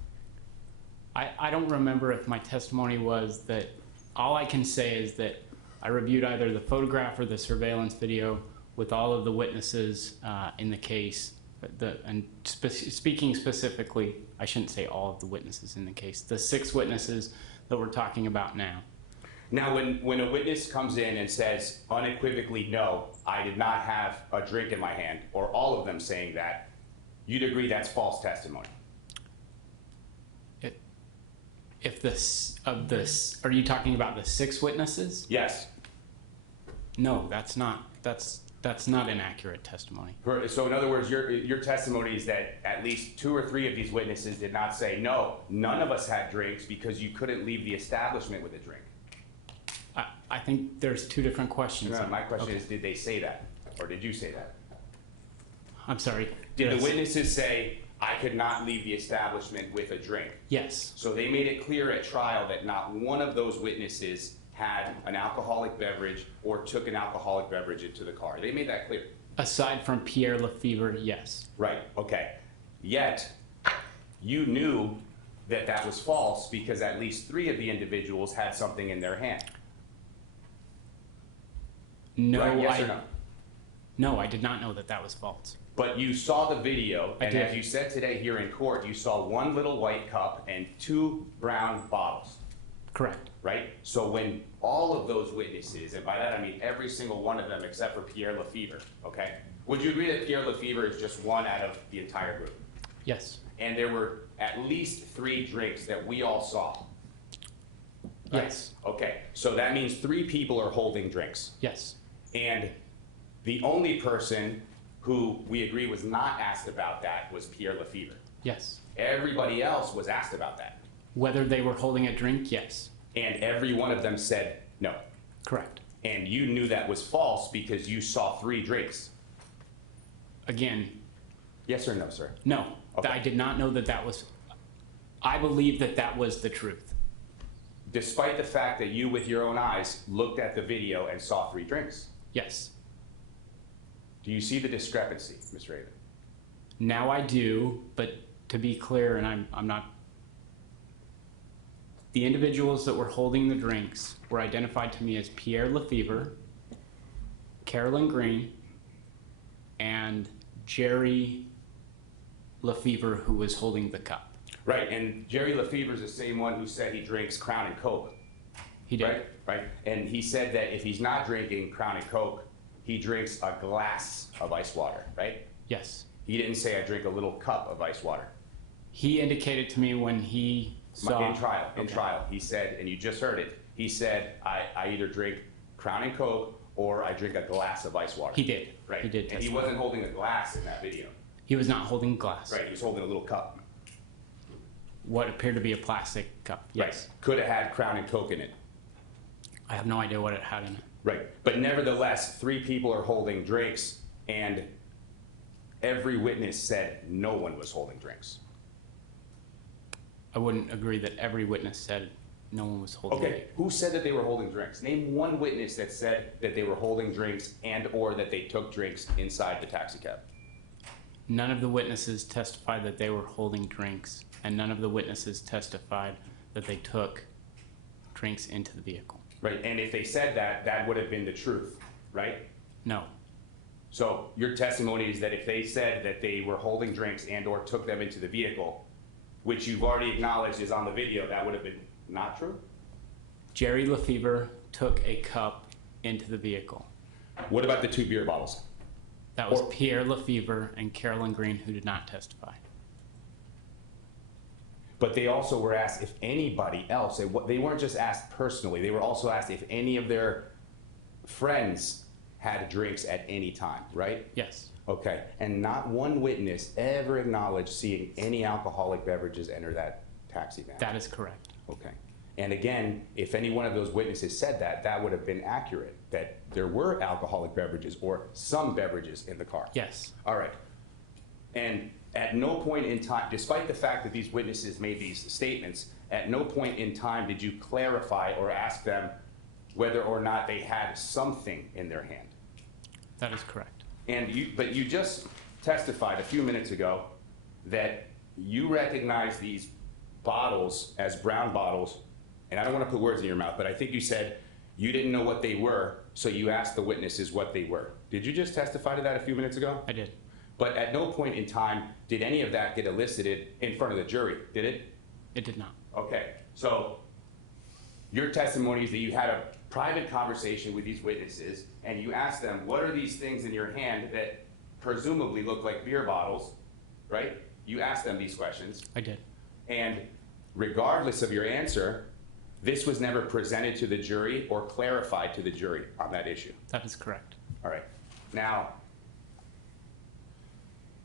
I don't remember if my testimony was that. All I can say is that I reviewed either the photograph or the surveillance video with all of the witnesses in the case. Speaking specifically, I shouldn't say all of the witnesses in the case, the 6 witnesses that we're talking about now. Now, when a witness comes in and says unequivocally, no, I did not have a drink in my hand, or all of them saying that, you'd agree that's false testimony. Are you talking about the 6 witnesses? Yes. No, that's not inaccurate testimony. So in other words, your testimony is that at least 2 or 3 of these witnesses did not say, no, none of us had drinks because you couldn't leave the establishment with a drink. I think there's 2 different questions. No, my question Okay. is, did they say that? Or did you say that? I'm sorry. Did Yes. the witnesses say, I could not leave the establishment with a drink? Yes. So they made it clear at trial that not one of those witnesses had an alcoholic beverage or took an alcoholic beverage into the car. They made that clear. Aside from Pierre Lefevre, yes. Right, okay. Yet, you knew that that was false because at least 3 of the individuals had something in their hand. No, Right, yes or no? No, I did not know that that was false. But you saw the video, I and did. as you said today here in court, you saw 1 little white cup and 2 brown bottles, Correct. right? So when all of those witnesses, and by that I mean every single one of them except for Pierre Lefevre, okay? Would you agree that Pierre Lefevre is just one out of the entire group? Yes. And there were at least 3 drinks that we all saw. Right? Yes. Okay, so that means 3 people are holding drinks. Yes. And the only person who we agree was not asked about that was Pierre Lefevre. Yes. Everybody else was asked about that. Whether they were holding a drink, yes. And every one of them said no. Correct. And you knew that was false because you saw 3 drinks. Again, Yes or no, sir? no, Okay. I did not know that that was, I believe that that was the truth. Despite the fact that you, with your own eyes, looked at the video and saw 3 drinks. Yes. Do you see the discrepancy, Mr. Aven? Now I do, but to be clear, and I'm not, the individuals that were holding the drinks were identified to me as Pierre Lefevre, Carolyn Green, and Jerry Lefevre, who was holding the cup. Right, and Jerry Lefevre is the same one who said he drinks Crown and Coke. He did. Right, right. And he said that if he's not drinking Crown and Coke, he drinks a glass of ice water, right? Yes. He didn't say I drink a little cup of ice water. He indicated to me when he saw. In trial, Okay. he said, and you just heard it, he said, I either drink Crown and Coke or I drink a glass of ice water. He did. Right. He did And he testify. wasn't holding a glass in that video. He was not holding glass. Right, he was holding a little cup. What appeared to be a plastic cup. Yes. Right. Could have had Crown and Coke in it. I have no idea what it had in it. Right. But nevertheless, 3 people are holding drinks, and every witness said no one was holding drinks. I wouldn't agree that every witness said no one was holding Okay, it. who said that they were holding drinks? Name one witness that said that they were holding drinks and or that they took drinks inside the taxi cab. None of the witnesses testified that they were holding drinks, and none of the witnesses testified that they took drinks into the vehicle. Right, and if they said that, that would have been the truth, right? No. So your testimony is that if they said that they were holding drinks and or took them into the vehicle, which you've already acknowledged is on the video, that would have been not true? Jerry Lefevre took a cup into the vehicle. What about the 2 beer bottles? That was Or- Pierre Lefevre and Carolyn Green, who did not testify. But they also were asked if anybody else, they weren't just asked personally, they were also asked if any of their friends had drinks at any time, right? Yes. Okay, and not one witness ever acknowledged seeing any alcoholic beverages enter that taxi van. That is correct. Okay, and again, if any one of those witnesses said that, that would have been accurate, that there were alcoholic beverages or some beverages in the car. Yes. All right. And at no point in time, despite the fact that these witnesses made these statements, at no point in time did you clarify or ask them whether or not they had something in their hand. That is correct. But you just testified a few minutes ago that you recognize these bottles as brown bottles, and I don't want to put words in your mouth, but I think you said you didn't know what they were, so you asked the witnesses what they were. Did you just testify to that a few minutes ago? I did. But at no point in time did any of that get elicited in front of the jury, did it? It did not. Okay, so your testimony is that you had a private conversation with these witnesses and you asked them, what are these things in your hand that presumably look like beer bottles, right? You asked them these questions. I did. And regardless of your answer, this was never presented to the jury or clarified to the jury on that issue. That is correct. All right. Now,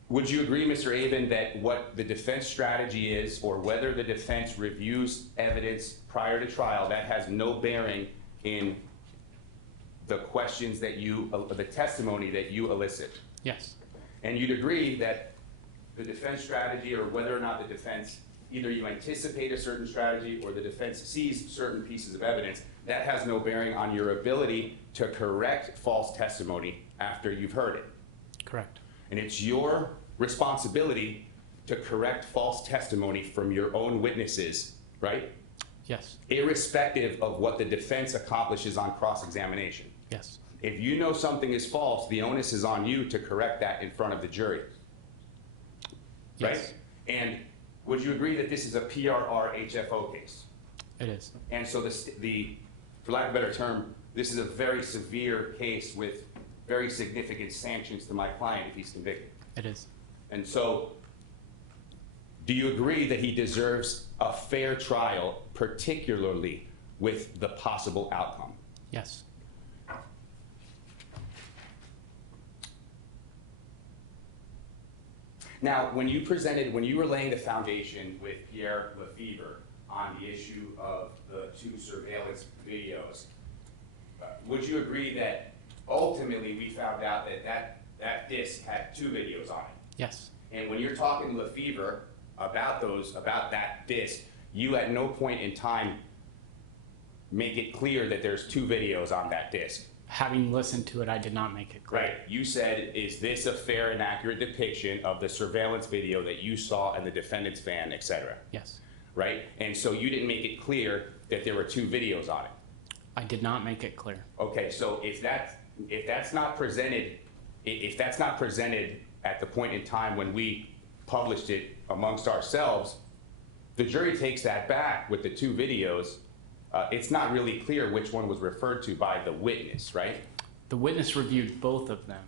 would you agree, Mr. Aven, that what the defense strategy is, or whether the defense reviews evidence prior to trial, that has no bearing in the questions that the testimony that you elicit? Yes. And you'd agree that the defense strategy, or whether or not the defense, either you anticipate a certain strategy or the defense sees certain pieces of evidence, that has no bearing on your ability to correct false testimony after you've heard it. Correct. And it's your responsibility to correct false testimony from your own witnesses, right? Yes. Irrespective of what the defense accomplishes on cross-examination. Yes. If you know something is false, the onus is on you to correct that in front of the jury. Right? Yes. And would you agree that this is a PRR HFO case? It is. And so for lack of a better term, this is a very severe case with very significant sanctions to my client if he's convicted. It is. And so, do you agree that he deserves a fair trial, particularly with the possible outcome? Yes. Now, when you were laying the foundation with Pierre Lefevre on the issue of the 2 surveillance videos, would you agree that ultimately we found out that that disc had 2 videos on it. Yes. And when you're talking to Lefevre about that disc, you at no point in time make it clear that there's 2 videos on that disc. Having listened to it, I did not make it clear. Right. You said, is this a fair and accurate depiction of the surveillance video that you saw in the defendant's van, et cetera? Yes. Right? And so you didn't make it clear that there were 2 videos on it. I did not make it clear. Okay, so if that's not presented at the point in time when we published it amongst ourselves, the jury takes that back with the 2 videos. It's not really clear which one was referred to by the witness, right? The witness reviewed both of them.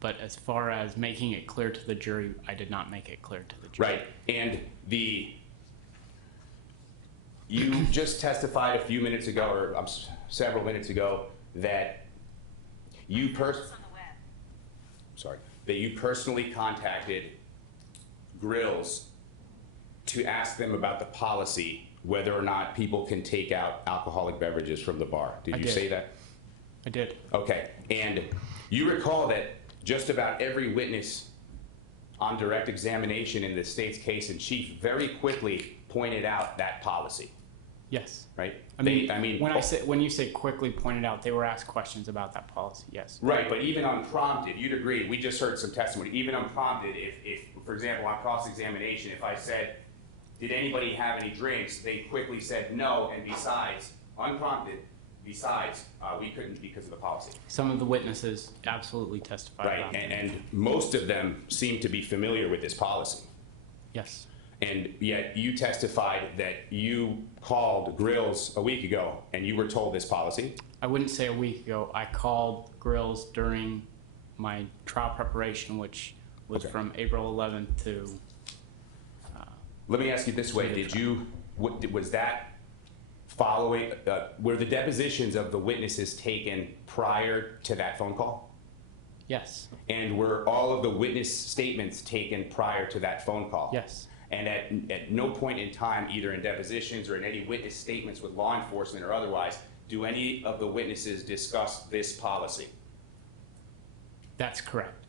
But as far as making it clear to the jury, I did not make it clear to the jury. Right, and you just testified a few minutes ago, or several minutes ago, that you personally contacted Grills to ask them about the policy, whether or not people can take out alcoholic beverages from the bar. Did you say that? I did. Okay, and you recall that just about every witness on direct examination in the state's case in chief very quickly pointed out that policy. Yes. Right? When you say quickly pointed out, they were asked questions about that policy. Yes. Right, but even unprompted, you'd agree, we just heard some testimony, even unprompted, if for example, on cross-examination, if I said, did anybody have any drinks, they quickly said no, and besides, unprompted, we couldn't because of the policy. Some of the witnesses absolutely testified. Right, and most of them seem to be familiar with this policy. Yes. And yet you testified that you called Grills a week ago and you were told this policy? I wouldn't say a week ago. I called Grills during my trial preparation, which was from April 11th to... Let me ask you this way. Was that following, were the depositions of the witnesses taken prior to that phone call? Yes. And were all of the witness statements taken prior to that phone call? Yes. And at no point in time, either in depositions or in any witness statements with law enforcement or otherwise, do any of the witnesses discuss this policy? That's correct.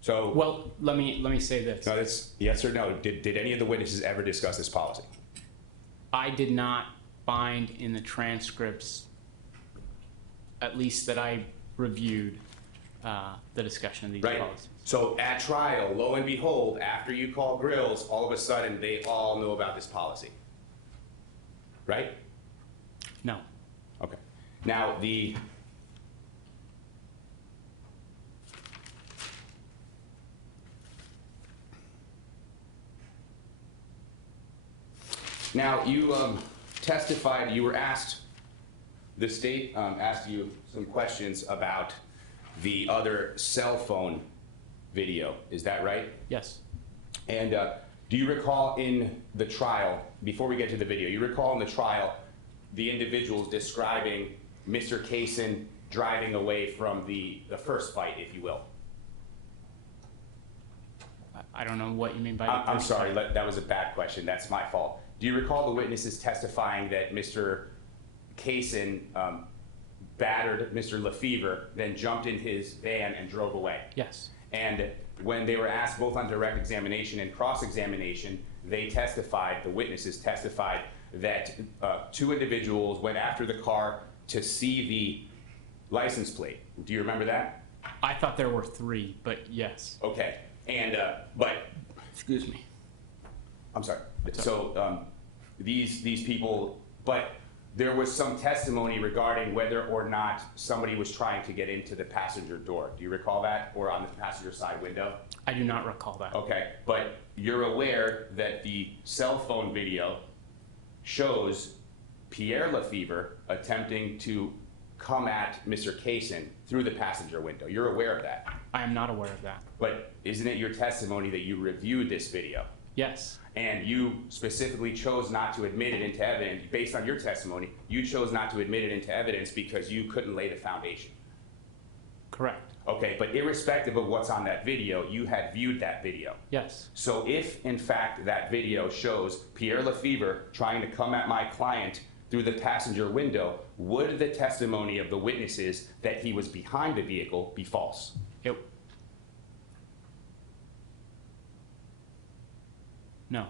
So, well, let me say this. No, that's yes or no. Did any of the witnesses ever discuss this policy? I did not find in the transcripts, at least that I reviewed, the discussion of these policies. So at trial, lo and behold, after you call Grills, all of a sudden they all know about this policy, right? No. Okay. Now Now you testified, you were asked, the state asked you some questions about the other cell phone video, is that right? Yes. And do you recall in the trial, before we get to the video, you recall in the trial the individuals describing Mr. Kaysen driving away from the first fight, if you will? I don't know what you mean by the I'm sorry, that was a bad question, that's my fault. Do you recall the witnesses testifying that Mr. Kaysen battered Mr. Lefevre, then jumped in his van and drove away? Yes. And when they were asked both on direct examination and cross-examination, they testified, the witnesses testified, that 2 individuals went after the car to see the license plate. Do you remember that? I thought there were 3, but yes. Okay, and, but... Excuse me. I'm sorry. So these people, but there was some testimony regarding whether or not somebody was trying to get into the passenger door. Do you recall that? Or on the passenger side window? I do not recall that. Okay, but you're aware that the cell phone video shows Pierre Lefevre attempting to come at Mr. Kaysen through the passenger window. You're aware of that? I am not aware of that. But isn't it your testimony that you reviewed this video? Yes. And you specifically chose not to admit it into evidence, based on your testimony, you chose not to admit it into evidence because you couldn't lay the foundation. Correct. Okay, but irrespective of what's on that video, you had viewed that video. Yes. So if, in fact, that video shows Pierre Lefevre trying to come at my client through the passenger window, would the testimony of the witnesses that he was behind the vehicle be false? No.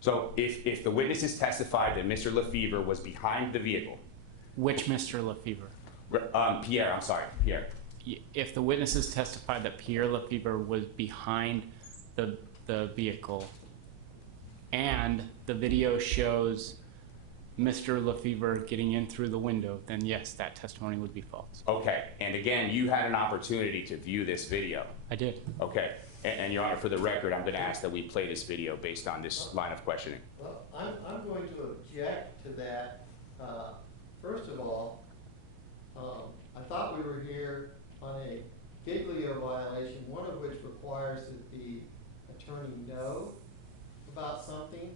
So if the witnesses testified that Mr. Lefevre was behind the vehicle, Which Mr. Lefevre? Pierre, I'm sorry, Pierre. If the witnesses testified that Pierre Lefevre was behind the vehicle and the video shows Mr. Lefevre getting in through the window, then yes, that testimony would be false. Okay, and again, you had an opportunity to view this video. I did. Okay, and Your Honor, for the record, I'm gonna ask that we play this video based on this line of questioning. Well, I'm going to object to that. First of all, I thought we were here on a Giglio violation, one of which requires that the attorney know about something.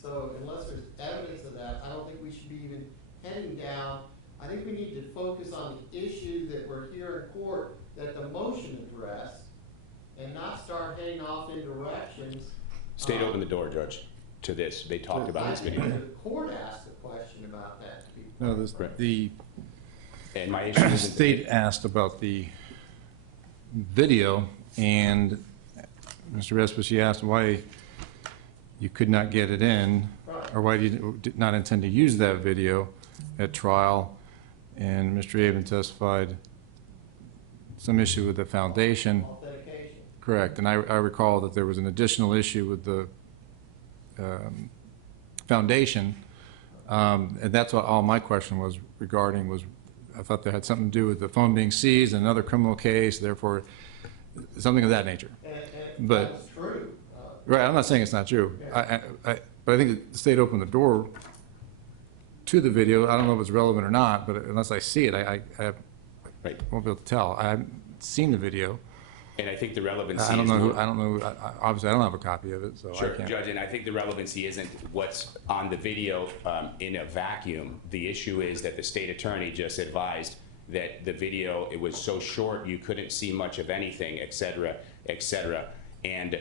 So unless there's evidence of that, I don't think we should be even heading down. I think we need to focus on the issue that we're here in court, that the motion addressed, and not start heading off in directions. State open the door, Judge, to this. They talked about this video. The court asked a question about that. No, the And my issue is state asked about the video, and Mr. Respucci asked why you could not get it in, or why you did not intend to use that video at trial. And Mr. Aven testified some issue with the foundation. Authentication. Correct, and I recall that there was an additional issue with the foundation, and that's what all my question was regarding, was I thought that had something to do with the phone being seized in another criminal case, therefore, something of that nature. And But- that's true. Right, I'm not saying it's not true. But I think the state opened the door to the video. I don't know if it's relevant or not, but unless I see it, I Right. won't be able to tell. I haven't seen the video. And I think the relevancy I don't is know more- obviously I don't have a copy of it, so I Sure, can't. Judge, and I think the relevancy isn't what's on the video in a vacuum. The issue is that the state attorney just advised that the video, it was so short you couldn't see much of anything, et cetera, et cetera. And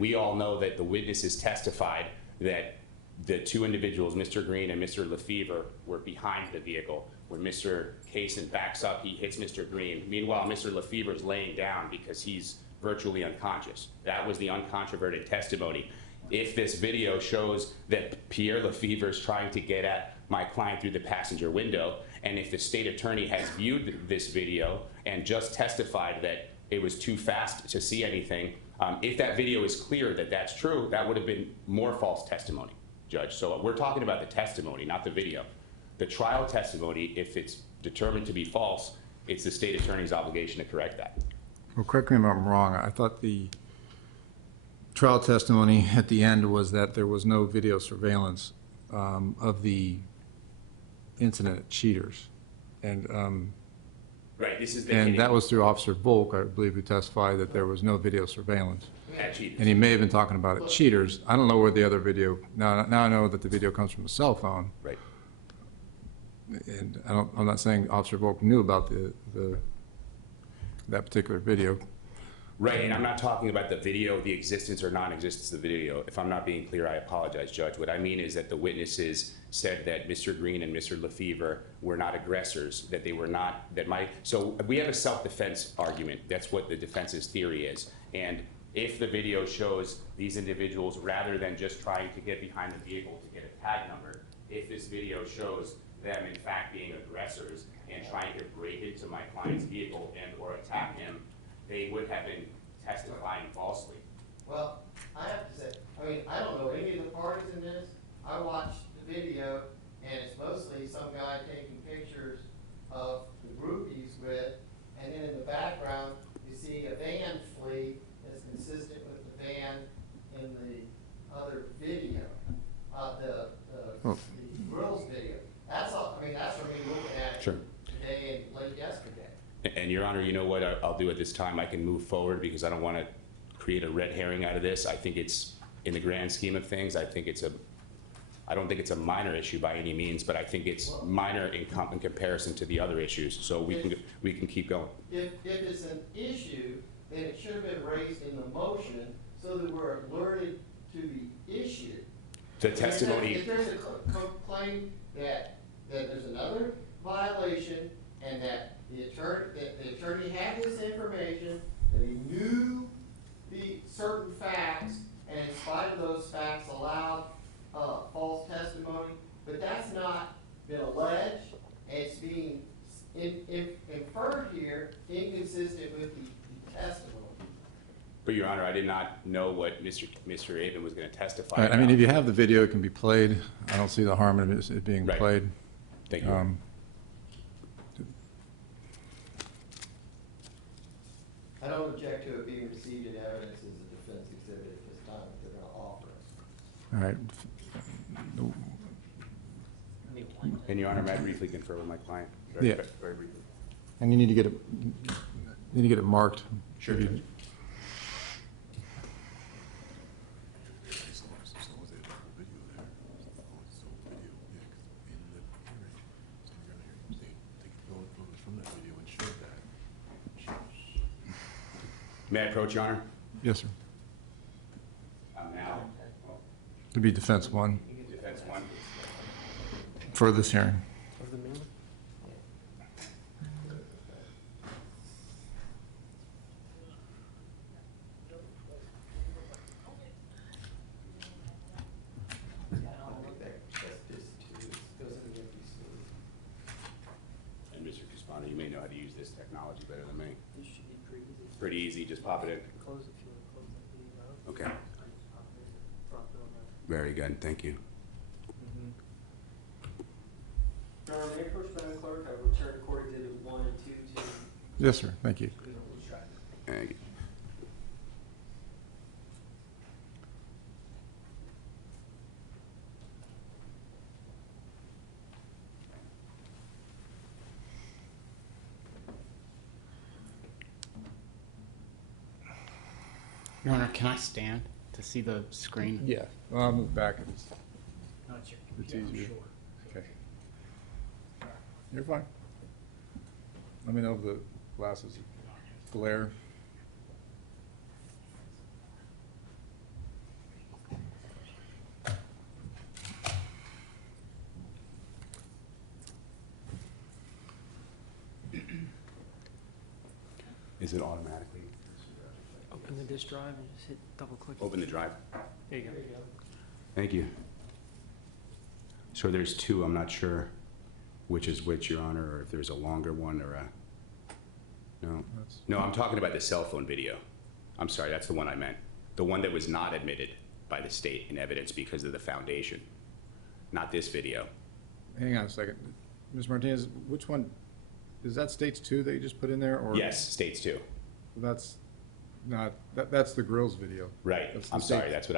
we all know that the witnesses testified that the two individuals, Mr. Green and Mr. Lefevre, were behind the vehicle. When Mr. Kaysen backs up, he hits Mr. Green. Meanwhile, Mr. Lefevre is laying down because he's virtually unconscious. That was the uncontroverted testimony. If this video shows that Pierre Lefevre is trying to get at my client through the passenger window, and if the state attorney has viewed this video and just testified that it was too fast to see anything, if that video is clear that that's true, that would have been more false testimony, Judge. So we're talking about the testimony, not the video. The trial testimony, if it's determined to be false, it's the state attorney's obligation to correct that. Well, correct me if I'm wrong. I thought the trial testimony at the end was that there was no video surveillance of the incident at Cheaters. Right, this is the And hitting that was through Officer Volk, I believe, who testified that there was no video surveillance. at Cheaters. And he may have been talking about it Cheaters. I don't know where the other video, now I know that the video comes from a cell phone. Right. And I'm not saying Officer Volk knew about that particular video. Right, and I'm not talking about the video, the existence or non-existence of the video. If I'm not being clear, I apologize, Judge. What I mean is that the witnesses said that Mr. Green and Mr. Lefevre were not aggressors, that they were not, so we have a self-defense argument. That's what the defense's theory is. And if the video shows these individuals, rather than just trying to get behind the vehicle to get a tag number, if this video shows them in fact being aggressors and trying to break into my client's vehicle and or attack him, they would have been testifying falsely. Well, I have to say, I mean, I don't know any of the parties in this. I watched the video, and it's mostly some guy taking pictures of the groupies with, and then in the background, you see a van flee that's consistent with the van in the other video, the grills video. That's all, I mean, that's from me looking at it Sure. today and late yesterday. And Your Honor, you know what I'll do at this time? I can move forward because I don't want to create a red herring out of this. I think it's, in the grand scheme of things, I don't think it's a minor issue by any means, but I think it's minor in comparison to the other issues. So we can keep going. If it's an issue, then it should have been raised in the motion so that we're alerted to the issue. The testimony, If there's a complaint that there's another violation and that the attorney had this information, that he knew the certain facts, and in spite of those facts allowed false testimony, but that's not been alleged, and it's being inferred here, inconsistent with the testimony. but Your Honor, I did not know what Mr. Aven was going to testify I about. mean, if you have the video, it can be played. I don't see the harm in it being Right. played. Thank you. I don't object to it being received in evidence as a defense exhibit at this time, if they're gonna offer it. All right. And Your Honor, may I briefly confer with my client? Yeah. Very briefly. And you need to get it marked. Sure, If you- Judge. May I approach, Your Honor? Yes, sir. I'm now, To be defense one defense one. for this hearing. And Mr. Cuspano, you may know how to use this technology better than me. This should be pretty easy. Pretty easy, just pop it in. Close if you want to close that video out. Okay, Drop it on that. very good, thank you. Your Honor, may I approach Madam Clerk? I returned Court Exhibit 1 and 2 to. Yes, sir. Thank you. Thank you. Your Honor, can I stand to see the screen? Yeah. Well, I'll move back. It's No, it's your It's computer, I'm easier. sure. okay. You're fine. Let me know if the glasses glare. Is it automatically? Open the disk drive and just hit double click. Open the drive. There you go. Thank you. So there's two, I'm not sure which is which, Your Honor, or if there's a longer one or a, no. No, I'm talking about the cell phone video. I'm sorry, that's the one I meant. The one that was not admitted by the state in evidence because of the foundation, not this video. Hang on a second. Ms. Martinez, which one, is that States 2 that you just put in there? Or Yes, states two. That's not, that's the grills video. Right, That's the I'm sorry, state. that's what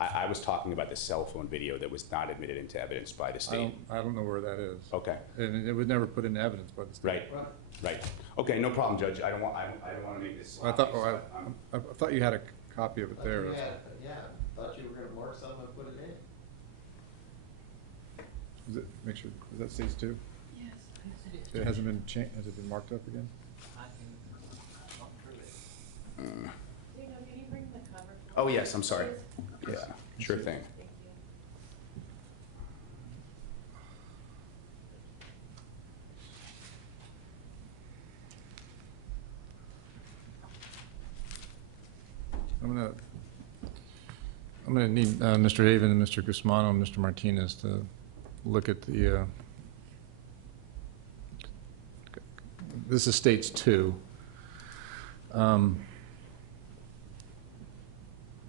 I was talking about the cell phone video that was not admitted into evidence by the state. I don't know where that is. Okay, And it was never put into evidence by the state. right. Okay, no problem, Judge. I don't want to make this I sloppy. thought, so I thought you had a copy of it there. Yeah, thought you were gonna mark something and put it in. Is it, make sure, is that States 2? Yes. It hasn't been changed, has it been marked up again? Can you bring the cover? Oh, yes, I'm sorry. Yeah, sure thing. Thank you. I'm gonna need Mr. Aven and Mr. Guzmano and Mr. Martinez to look at the, this is States 2.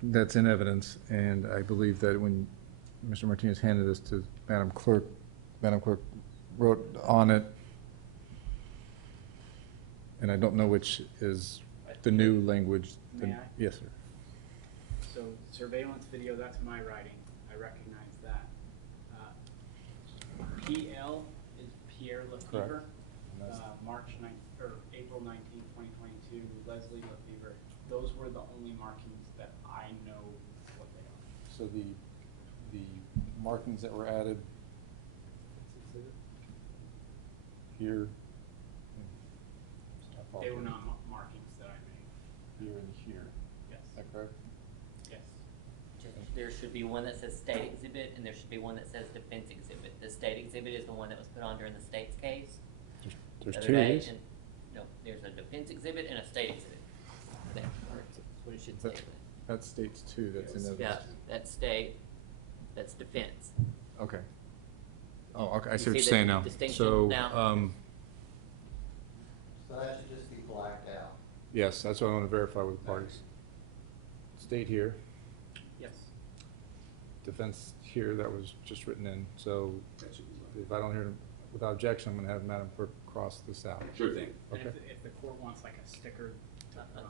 That's in evidence, and I believe that when Mr. Martinez handed this to Madam Clerk wrote on it, and I don't know which is the new language. May I? Yes, sir. So surveillance video, that's my writing. I recognize that. PL is Pierre Lefevre. March 9th, or April 19th, 2022, Leslie Lefevre. Those were the only markings that I know what they are. So the markings that were added here. They were not markings that I made. Here and here. Yes. Is that correct? Yes. Judge, there should be one that says state exhibit, and there should be one that says defense exhibit. The state exhibit is the one that was put on during the state's case. There's the two other of day, these? and- No, there's a defense exhibit and a state exhibit. That's what it should say. That states two, that's in Yeah, that's state, that's defense. Okay. Oh, okay, I You see what see you're the saying now. distinction So, now? So that should just be blacked out. yes, that's what I want to verify with parties. State here, Yes. defense here, that was just written in. So if I don't hear, without objection, I'm going to have Madam Clerk cross this out. Sure thing. Okay. If the court wants like a sticker, okay.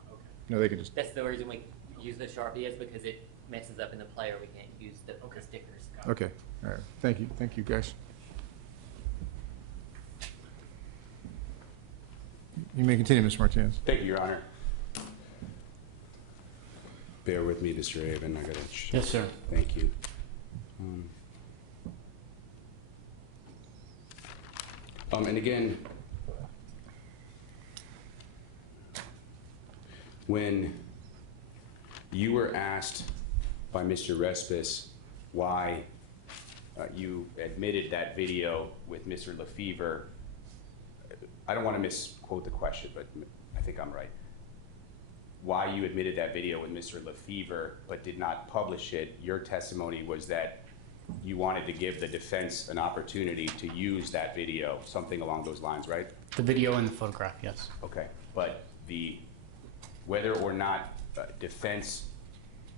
No, they can just, That's the reason we use the Sharpie is because it messes up in the player. We can't use the stickers. okay, all right. Thank you, guys. You may continue, Mr. Martinez. Thank you, Your Honor. Bear with me, Mr. Aven, I gotta. Yes, sir. Thank you. And again, when you were asked by Mr. Respis why you admitted that video with Mr. Lefevre, I don't want to misquote the question, but I think I'm right. Why you admitted that video with Mr. Lefevre but did not publish it, your testimony was that you wanted to give the defense an opportunity to use that video, something along those lines, right? The video and the photograph, yes. Okay, but whether or not defense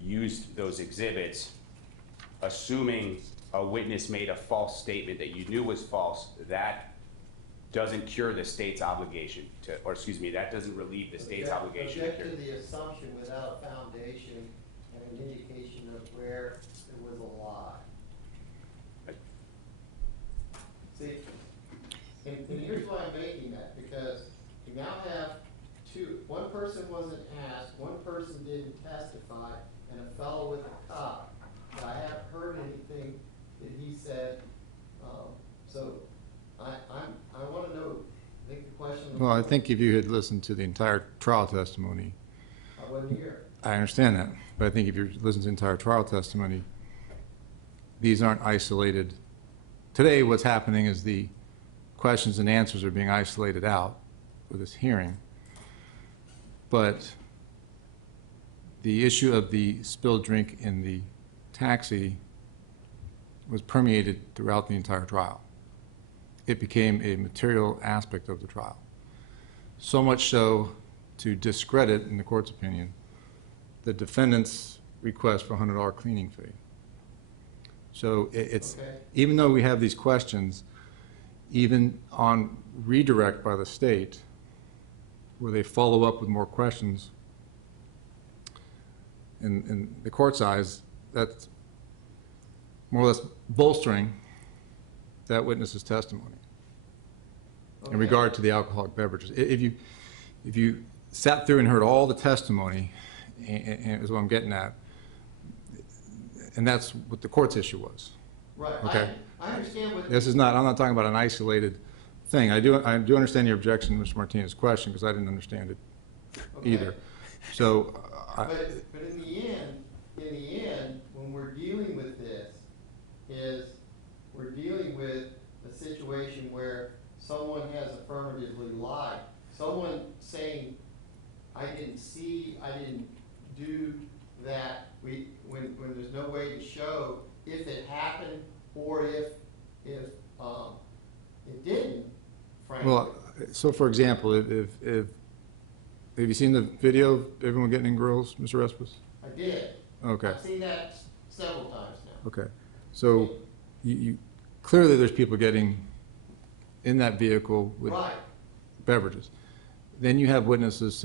used those exhibits, assuming a witness made a false statement that you knew was false, that doesn't cure the state's obligation to, or excuse me, that doesn't relieve the state's obligation to Object cure. to the assumption without a foundation and an indication of where it was a lie. See, and here's why I'm making that, because you now have one person wasn't asked, one person didn't testify, and a fellow with a cop. I haven't heard anything that he said, so I want to know, I think the question. Well, I think if you had listened to the entire trial testimony, I wasn't here. I understand that, but I think if you listen to the entire trial testimony, these aren't isolated. Today, what's happening is the questions and answers are being isolated out for this hearing. But the issue of the spilled drink in the taxi was permeated throughout the entire trial. It became a material aspect of the trial. So much so to discredit, in the court's opinion, the defendant's request for a $100 cleaning fee. So it's, Okay. even though we have these questions, even on redirect by the state, where they follow up with more questions, in the court's eyes, that's more or less bolstering that witness's testimony in Okay. regard to the alcoholic beverages. If you sat through and heard all the testimony, and is what I'm getting at, and that's what the court's issue was. Right, Okay. I understand what. This is not, I'm not talking about an isolated thing. I do understand your objection to Mr. Martinez's question, because I didn't understand it Okay. either. So, But in the end, when we're dealing with this, we're dealing with a situation where someone has affirmatively lied. Someone saying, I didn't see, I didn't do that, when there's no way to show if it happened or if it didn't, frankly. well, so for example, if have you seen the video of everyone getting in grills, Mr. Respis? I did. Okay. I've seen that several times now. Okay, so you clearly there's people getting in that vehicle with Right. beverages. Then you have witnesses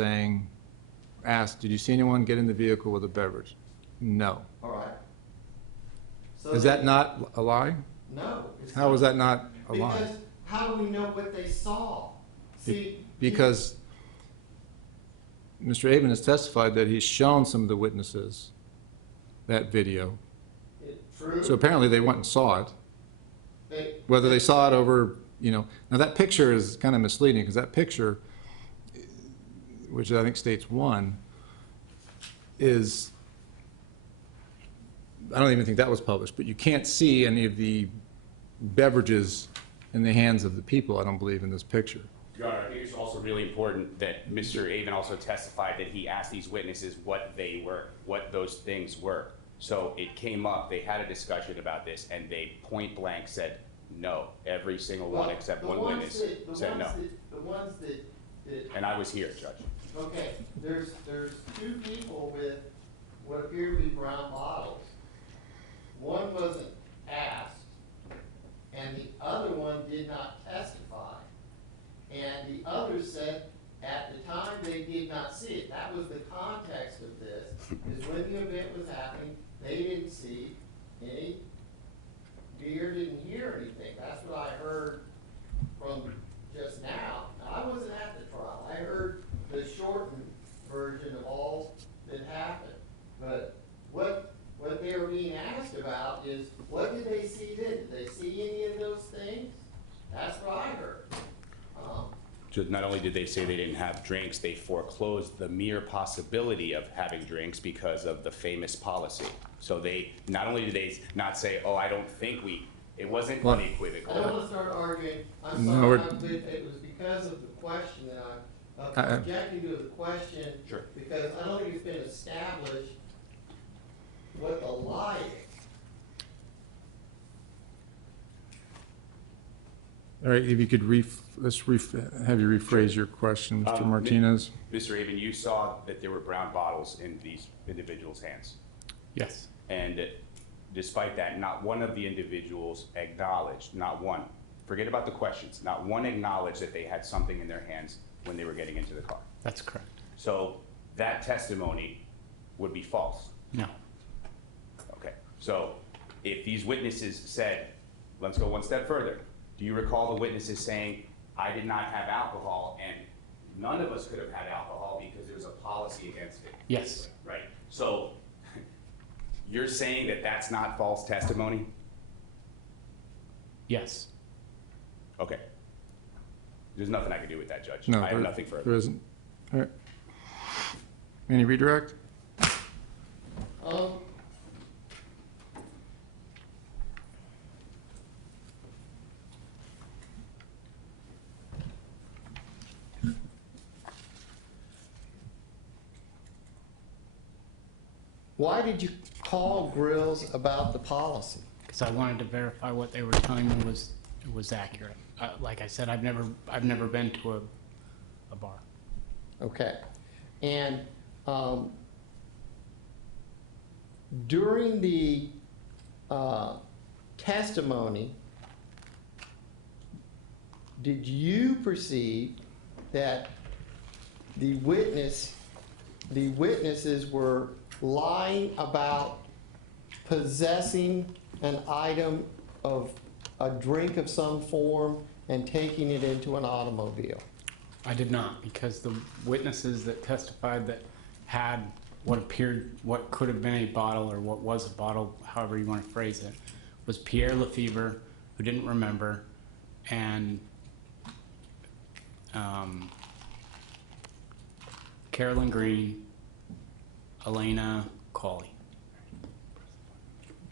asked, did you see anyone get in the vehicle with a beverage? No. All right. So Is that not a lie? No. it's How is that not a lie? Because how do we know what they saw? See. Because Mr. Aven has testified that he's shown some of the witnesses that video. True. So apparently they went and saw it. They- Whether they saw it over, now that picture is kind of misleading, because that picture, which I think states 1, is I don't even think that was published, but you can't see any of the beverages in the hands of the people, I don't believe, in this picture. Your Honor, I think it's also really important that Mr. Aven also testified that he asked these witnesses what they were, what those things were. So it came up, they had a discussion about this, and they point blank said no. Every single one except one witness said no. The ones that, And I was here, Judge. okay, there's two people with what appear to be brown bottles. One wasn't asked, and the other one did not testify. And the other said at the time they did not see it. That was the context of this, is when the event was happening, they didn't see any beer, didn't hear anything. That's what I heard from just now. Now, I wasn't at the trial. I heard the shortened version of all that happened. But what they were being asked about is, what did they see then? Did they see any of those things? That's what I heard. Just not only did they say they didn't have drinks, they foreclosed the mere possibility of having drinks because of the famous policy. So they, not only did they not say, oh, I don't think it wasn't unequivocal. I don't want to start arguing. I'm No, sorry, we're- it was because of the question that I'm objecting to the question. Sure. Because I don't think it's been established what the lie is. All right, if you could have you rephrase your question, Mr. Martinez. Mr. Aven, you saw that there were brown bottles in these individuals' hands. Yes. And despite that, not one of the individuals acknowledged, not one, forget about the questions, not one acknowledged that they had something in their hands when they were getting into the car. That's correct. So that testimony would be false. No. Okay, so if these witnesses said, let's go one step further. Do you recall the witnesses saying, I did not have alcohol and none of us could have had alcohol because there's a policy against it? Yes. Right, so you're saying that that's not false testimony? Yes. Okay. There's nothing I can do with that, Judge. No, I have nothing further. There isn't. All right. Any redirect? Why did you call Grills about the policy? Because I wanted to verify what they were telling me was accurate. Like I said, I've never been to a bar. Okay. And during the testimony, did you perceive that the witnesses were lying about possessing an item of a drink of some form and taking it into an automobile? I did not, because the witnesses that testified that had what could have been a bottle, or what was a bottle, however you want to phrase it, was Pierre Lefevre, who didn't remember, and Carolyn Green, Elena Cawley.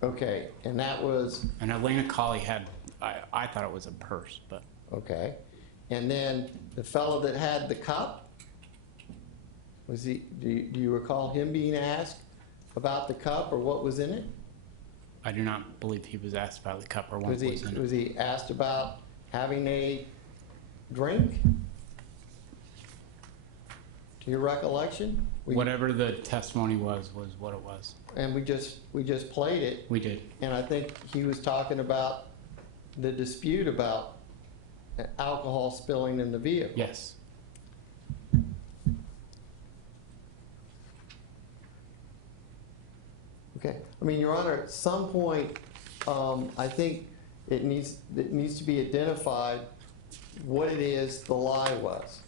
Okay, and that was, And Elena Cawley had, I thought it was a purse, but okay. And then the fellow that had the cup, was he, do you recall him being asked about the cup or what was in it? I do not believe he was asked about the cup or what was in it. Was he asked about having a drink? To your recollection? Whatever the testimony was what it was. And we just played it, We did. and I think he was talking about the dispute about alcohol spilling in the vehicle. Yes. Okay, I mean, Your Honor, at some point, I think it needs to be identified what it is the lie was.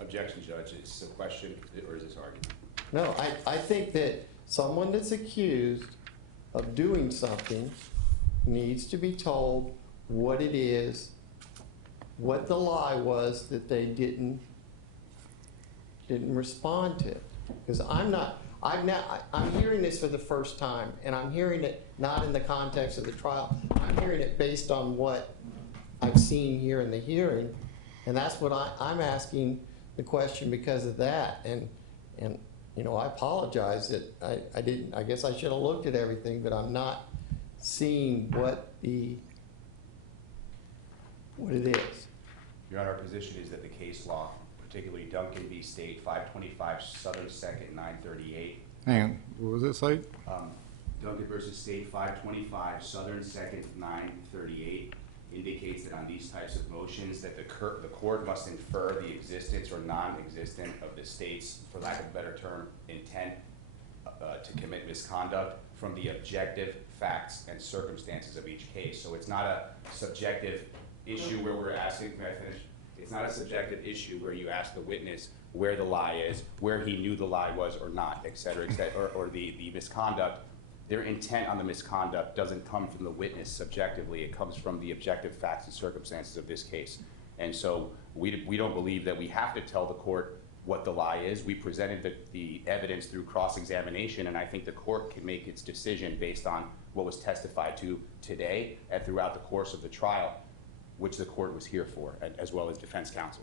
Objection, Judge. Is this a question or is this argument? No, I think that someone that's accused of doing something needs to be told what it is, what the lie was that they didn't respond to. Because I'm hearing this for the first time, and I'm hearing it not in the context of the trial. I'm hearing it based on what I've seen here in the hearing, and that's what I'm asking the question because of that. And you know, I apologize that I didn't. I guess I should have looked at everything, but I'm not seeing what it is. Your Honor, our position is that the case law, particularly Duncan v. State, 525 Southern 2nd, 938. Hang on, what was it site? Duncan versus State, 525 Southern 2nd, 938, indicates that on these types of motions that the court must infer the existence or non-existence of the state's, for lack of a better term, intent to commit misconduct from the objective facts and circumstances of each case. So it's not a subjective issue where we're asking, may I finish? It's not a subjective issue where you ask the witness where the lie is, where he knew the lie was or not, et cetera, or the misconduct. Their intent on the misconduct doesn't come from the witness subjectively. It comes from the objective facts and circumstances of this case. And so we don't believe that we have to tell the court what the lie is. We presented the evidence through cross-examination, and I think the court can make its decision based on what was testified to today and throughout the course of the trial, which the court was here for, as well as defense counsel.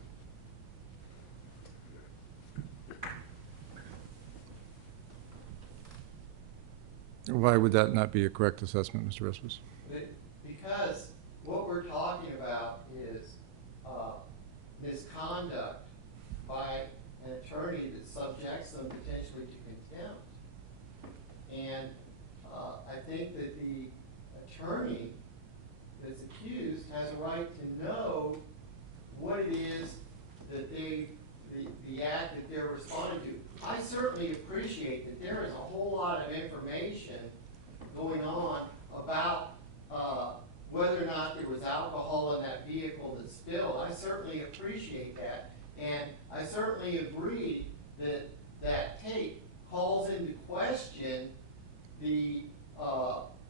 Why would that not be a correct assessment, Mr. Respis? Because what we're talking about is misconduct by an attorney that subjects them potentially to contempt. And I think that the attorney that's accused has a right to know what it is that the act that they're responding to. I certainly appreciate that there is a whole lot of information going on about whether or not there was alcohol in that vehicle that spilled. I certainly appreciate that, and I certainly agree that that tape calls into question the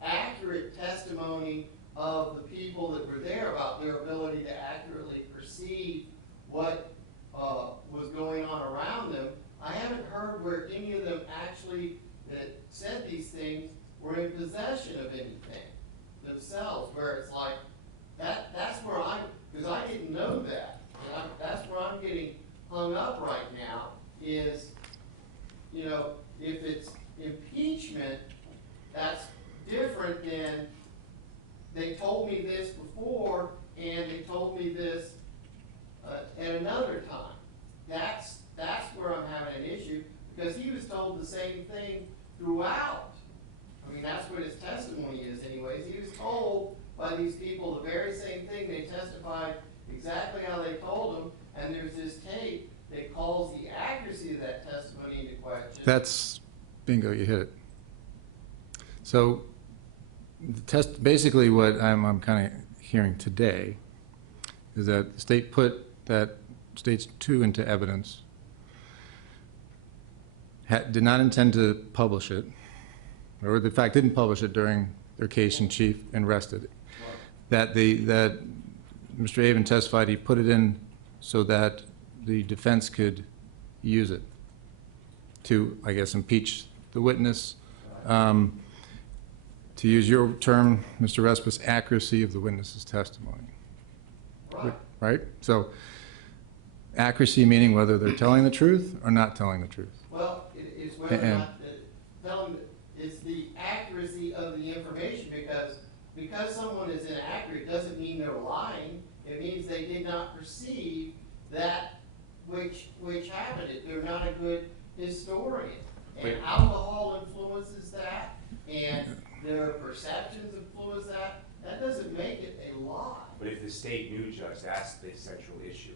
accurate testimony of the people that were there about their ability to accurately perceive what was going on around them. I haven't heard where any of them actually that said these things were in possession of anything themselves, where it's like, that's where because I didn't know that. And that's where I'm getting hung up right now is, you know, if it's impeachment, that's different than they told me this before and they told me this at another time. That's where I'm having an issue, because he was told the same thing throughout. I mean, that's what his testimony is anyways. He was told by these people the very same thing. They testified exactly how they told him, and there's this tape that calls the accuracy of that testimony into question. That's bingo, you hit it. So basically what I'm kind of hearing today is that the state put that States 2 into evidence, did not intend to publish it, or in fact didn't publish it during their case in chief and rested it. That Mr. Aven testified he put it in so that the defense could use it to, I guess, impeach the witness. To use your term, Mr. Respis, accuracy of the witness's testimony. Right? So accuracy meaning whether they're telling the truth or not telling the truth. Well, it's whether or not it's the accuracy of the information, because someone is inaccurate doesn't mean they're lying. It means they did not perceive that which happened. They're not a good historian. And alcohol influences that, and their perceptions influence that. That doesn't make it a lie. But if the state knew, Judge, that's the central issue.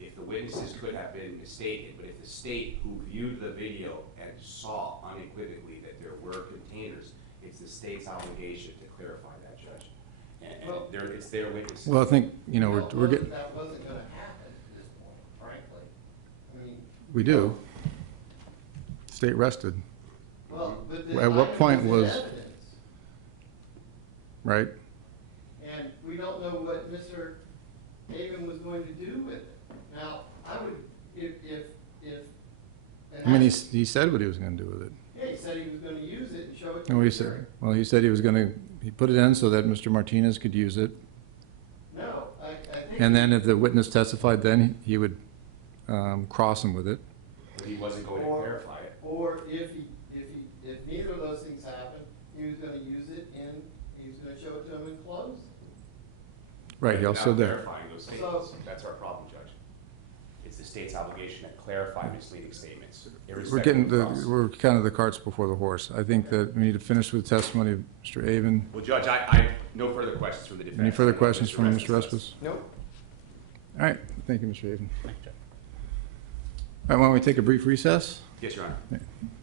If the witnesses could have been mistaken, but if the state who viewed the video and saw unequivocally that there were containers, it's the state's obligation to clarify that, Judge. And it's their witnesses. Well, I think, you know, we're getting... That wasn't going to happen at this point, frankly. I mean... We do. State rested. Well, but At what point was... evidence. Right? And we don't know what Mr. Aven was going to do with it. Now, I would, if an I mean, he said what he was gonna do with it. Yeah, he said he was gonna use it and show it to No, the he jury. said, well, he said he was gonna, he put it in so that Mr. Martinez could use it. No, I think. And then if the witness testified, then he would cross him with it. But he wasn't going to Or- clarify it. Or if neither of those things happened, he was gonna use it and he was gonna show it to him in closing. Right, he also Without there. clarifying those statements. That's our problem, Judge. It's the state's obligation to clarify misleading statements. We're getting irrespective of cross. we're kind of the carts before the horse. I think that we need to finish with the testimony of Mr. Aven. Well, Judge, I have no further questions from the defense. Any further I don't know if questions from Mr. does. Respis? Nope. All right, thank you, Mr. Aven. Thank you, Judge. All right, why don't we take a brief recess? Yes, Your Honor.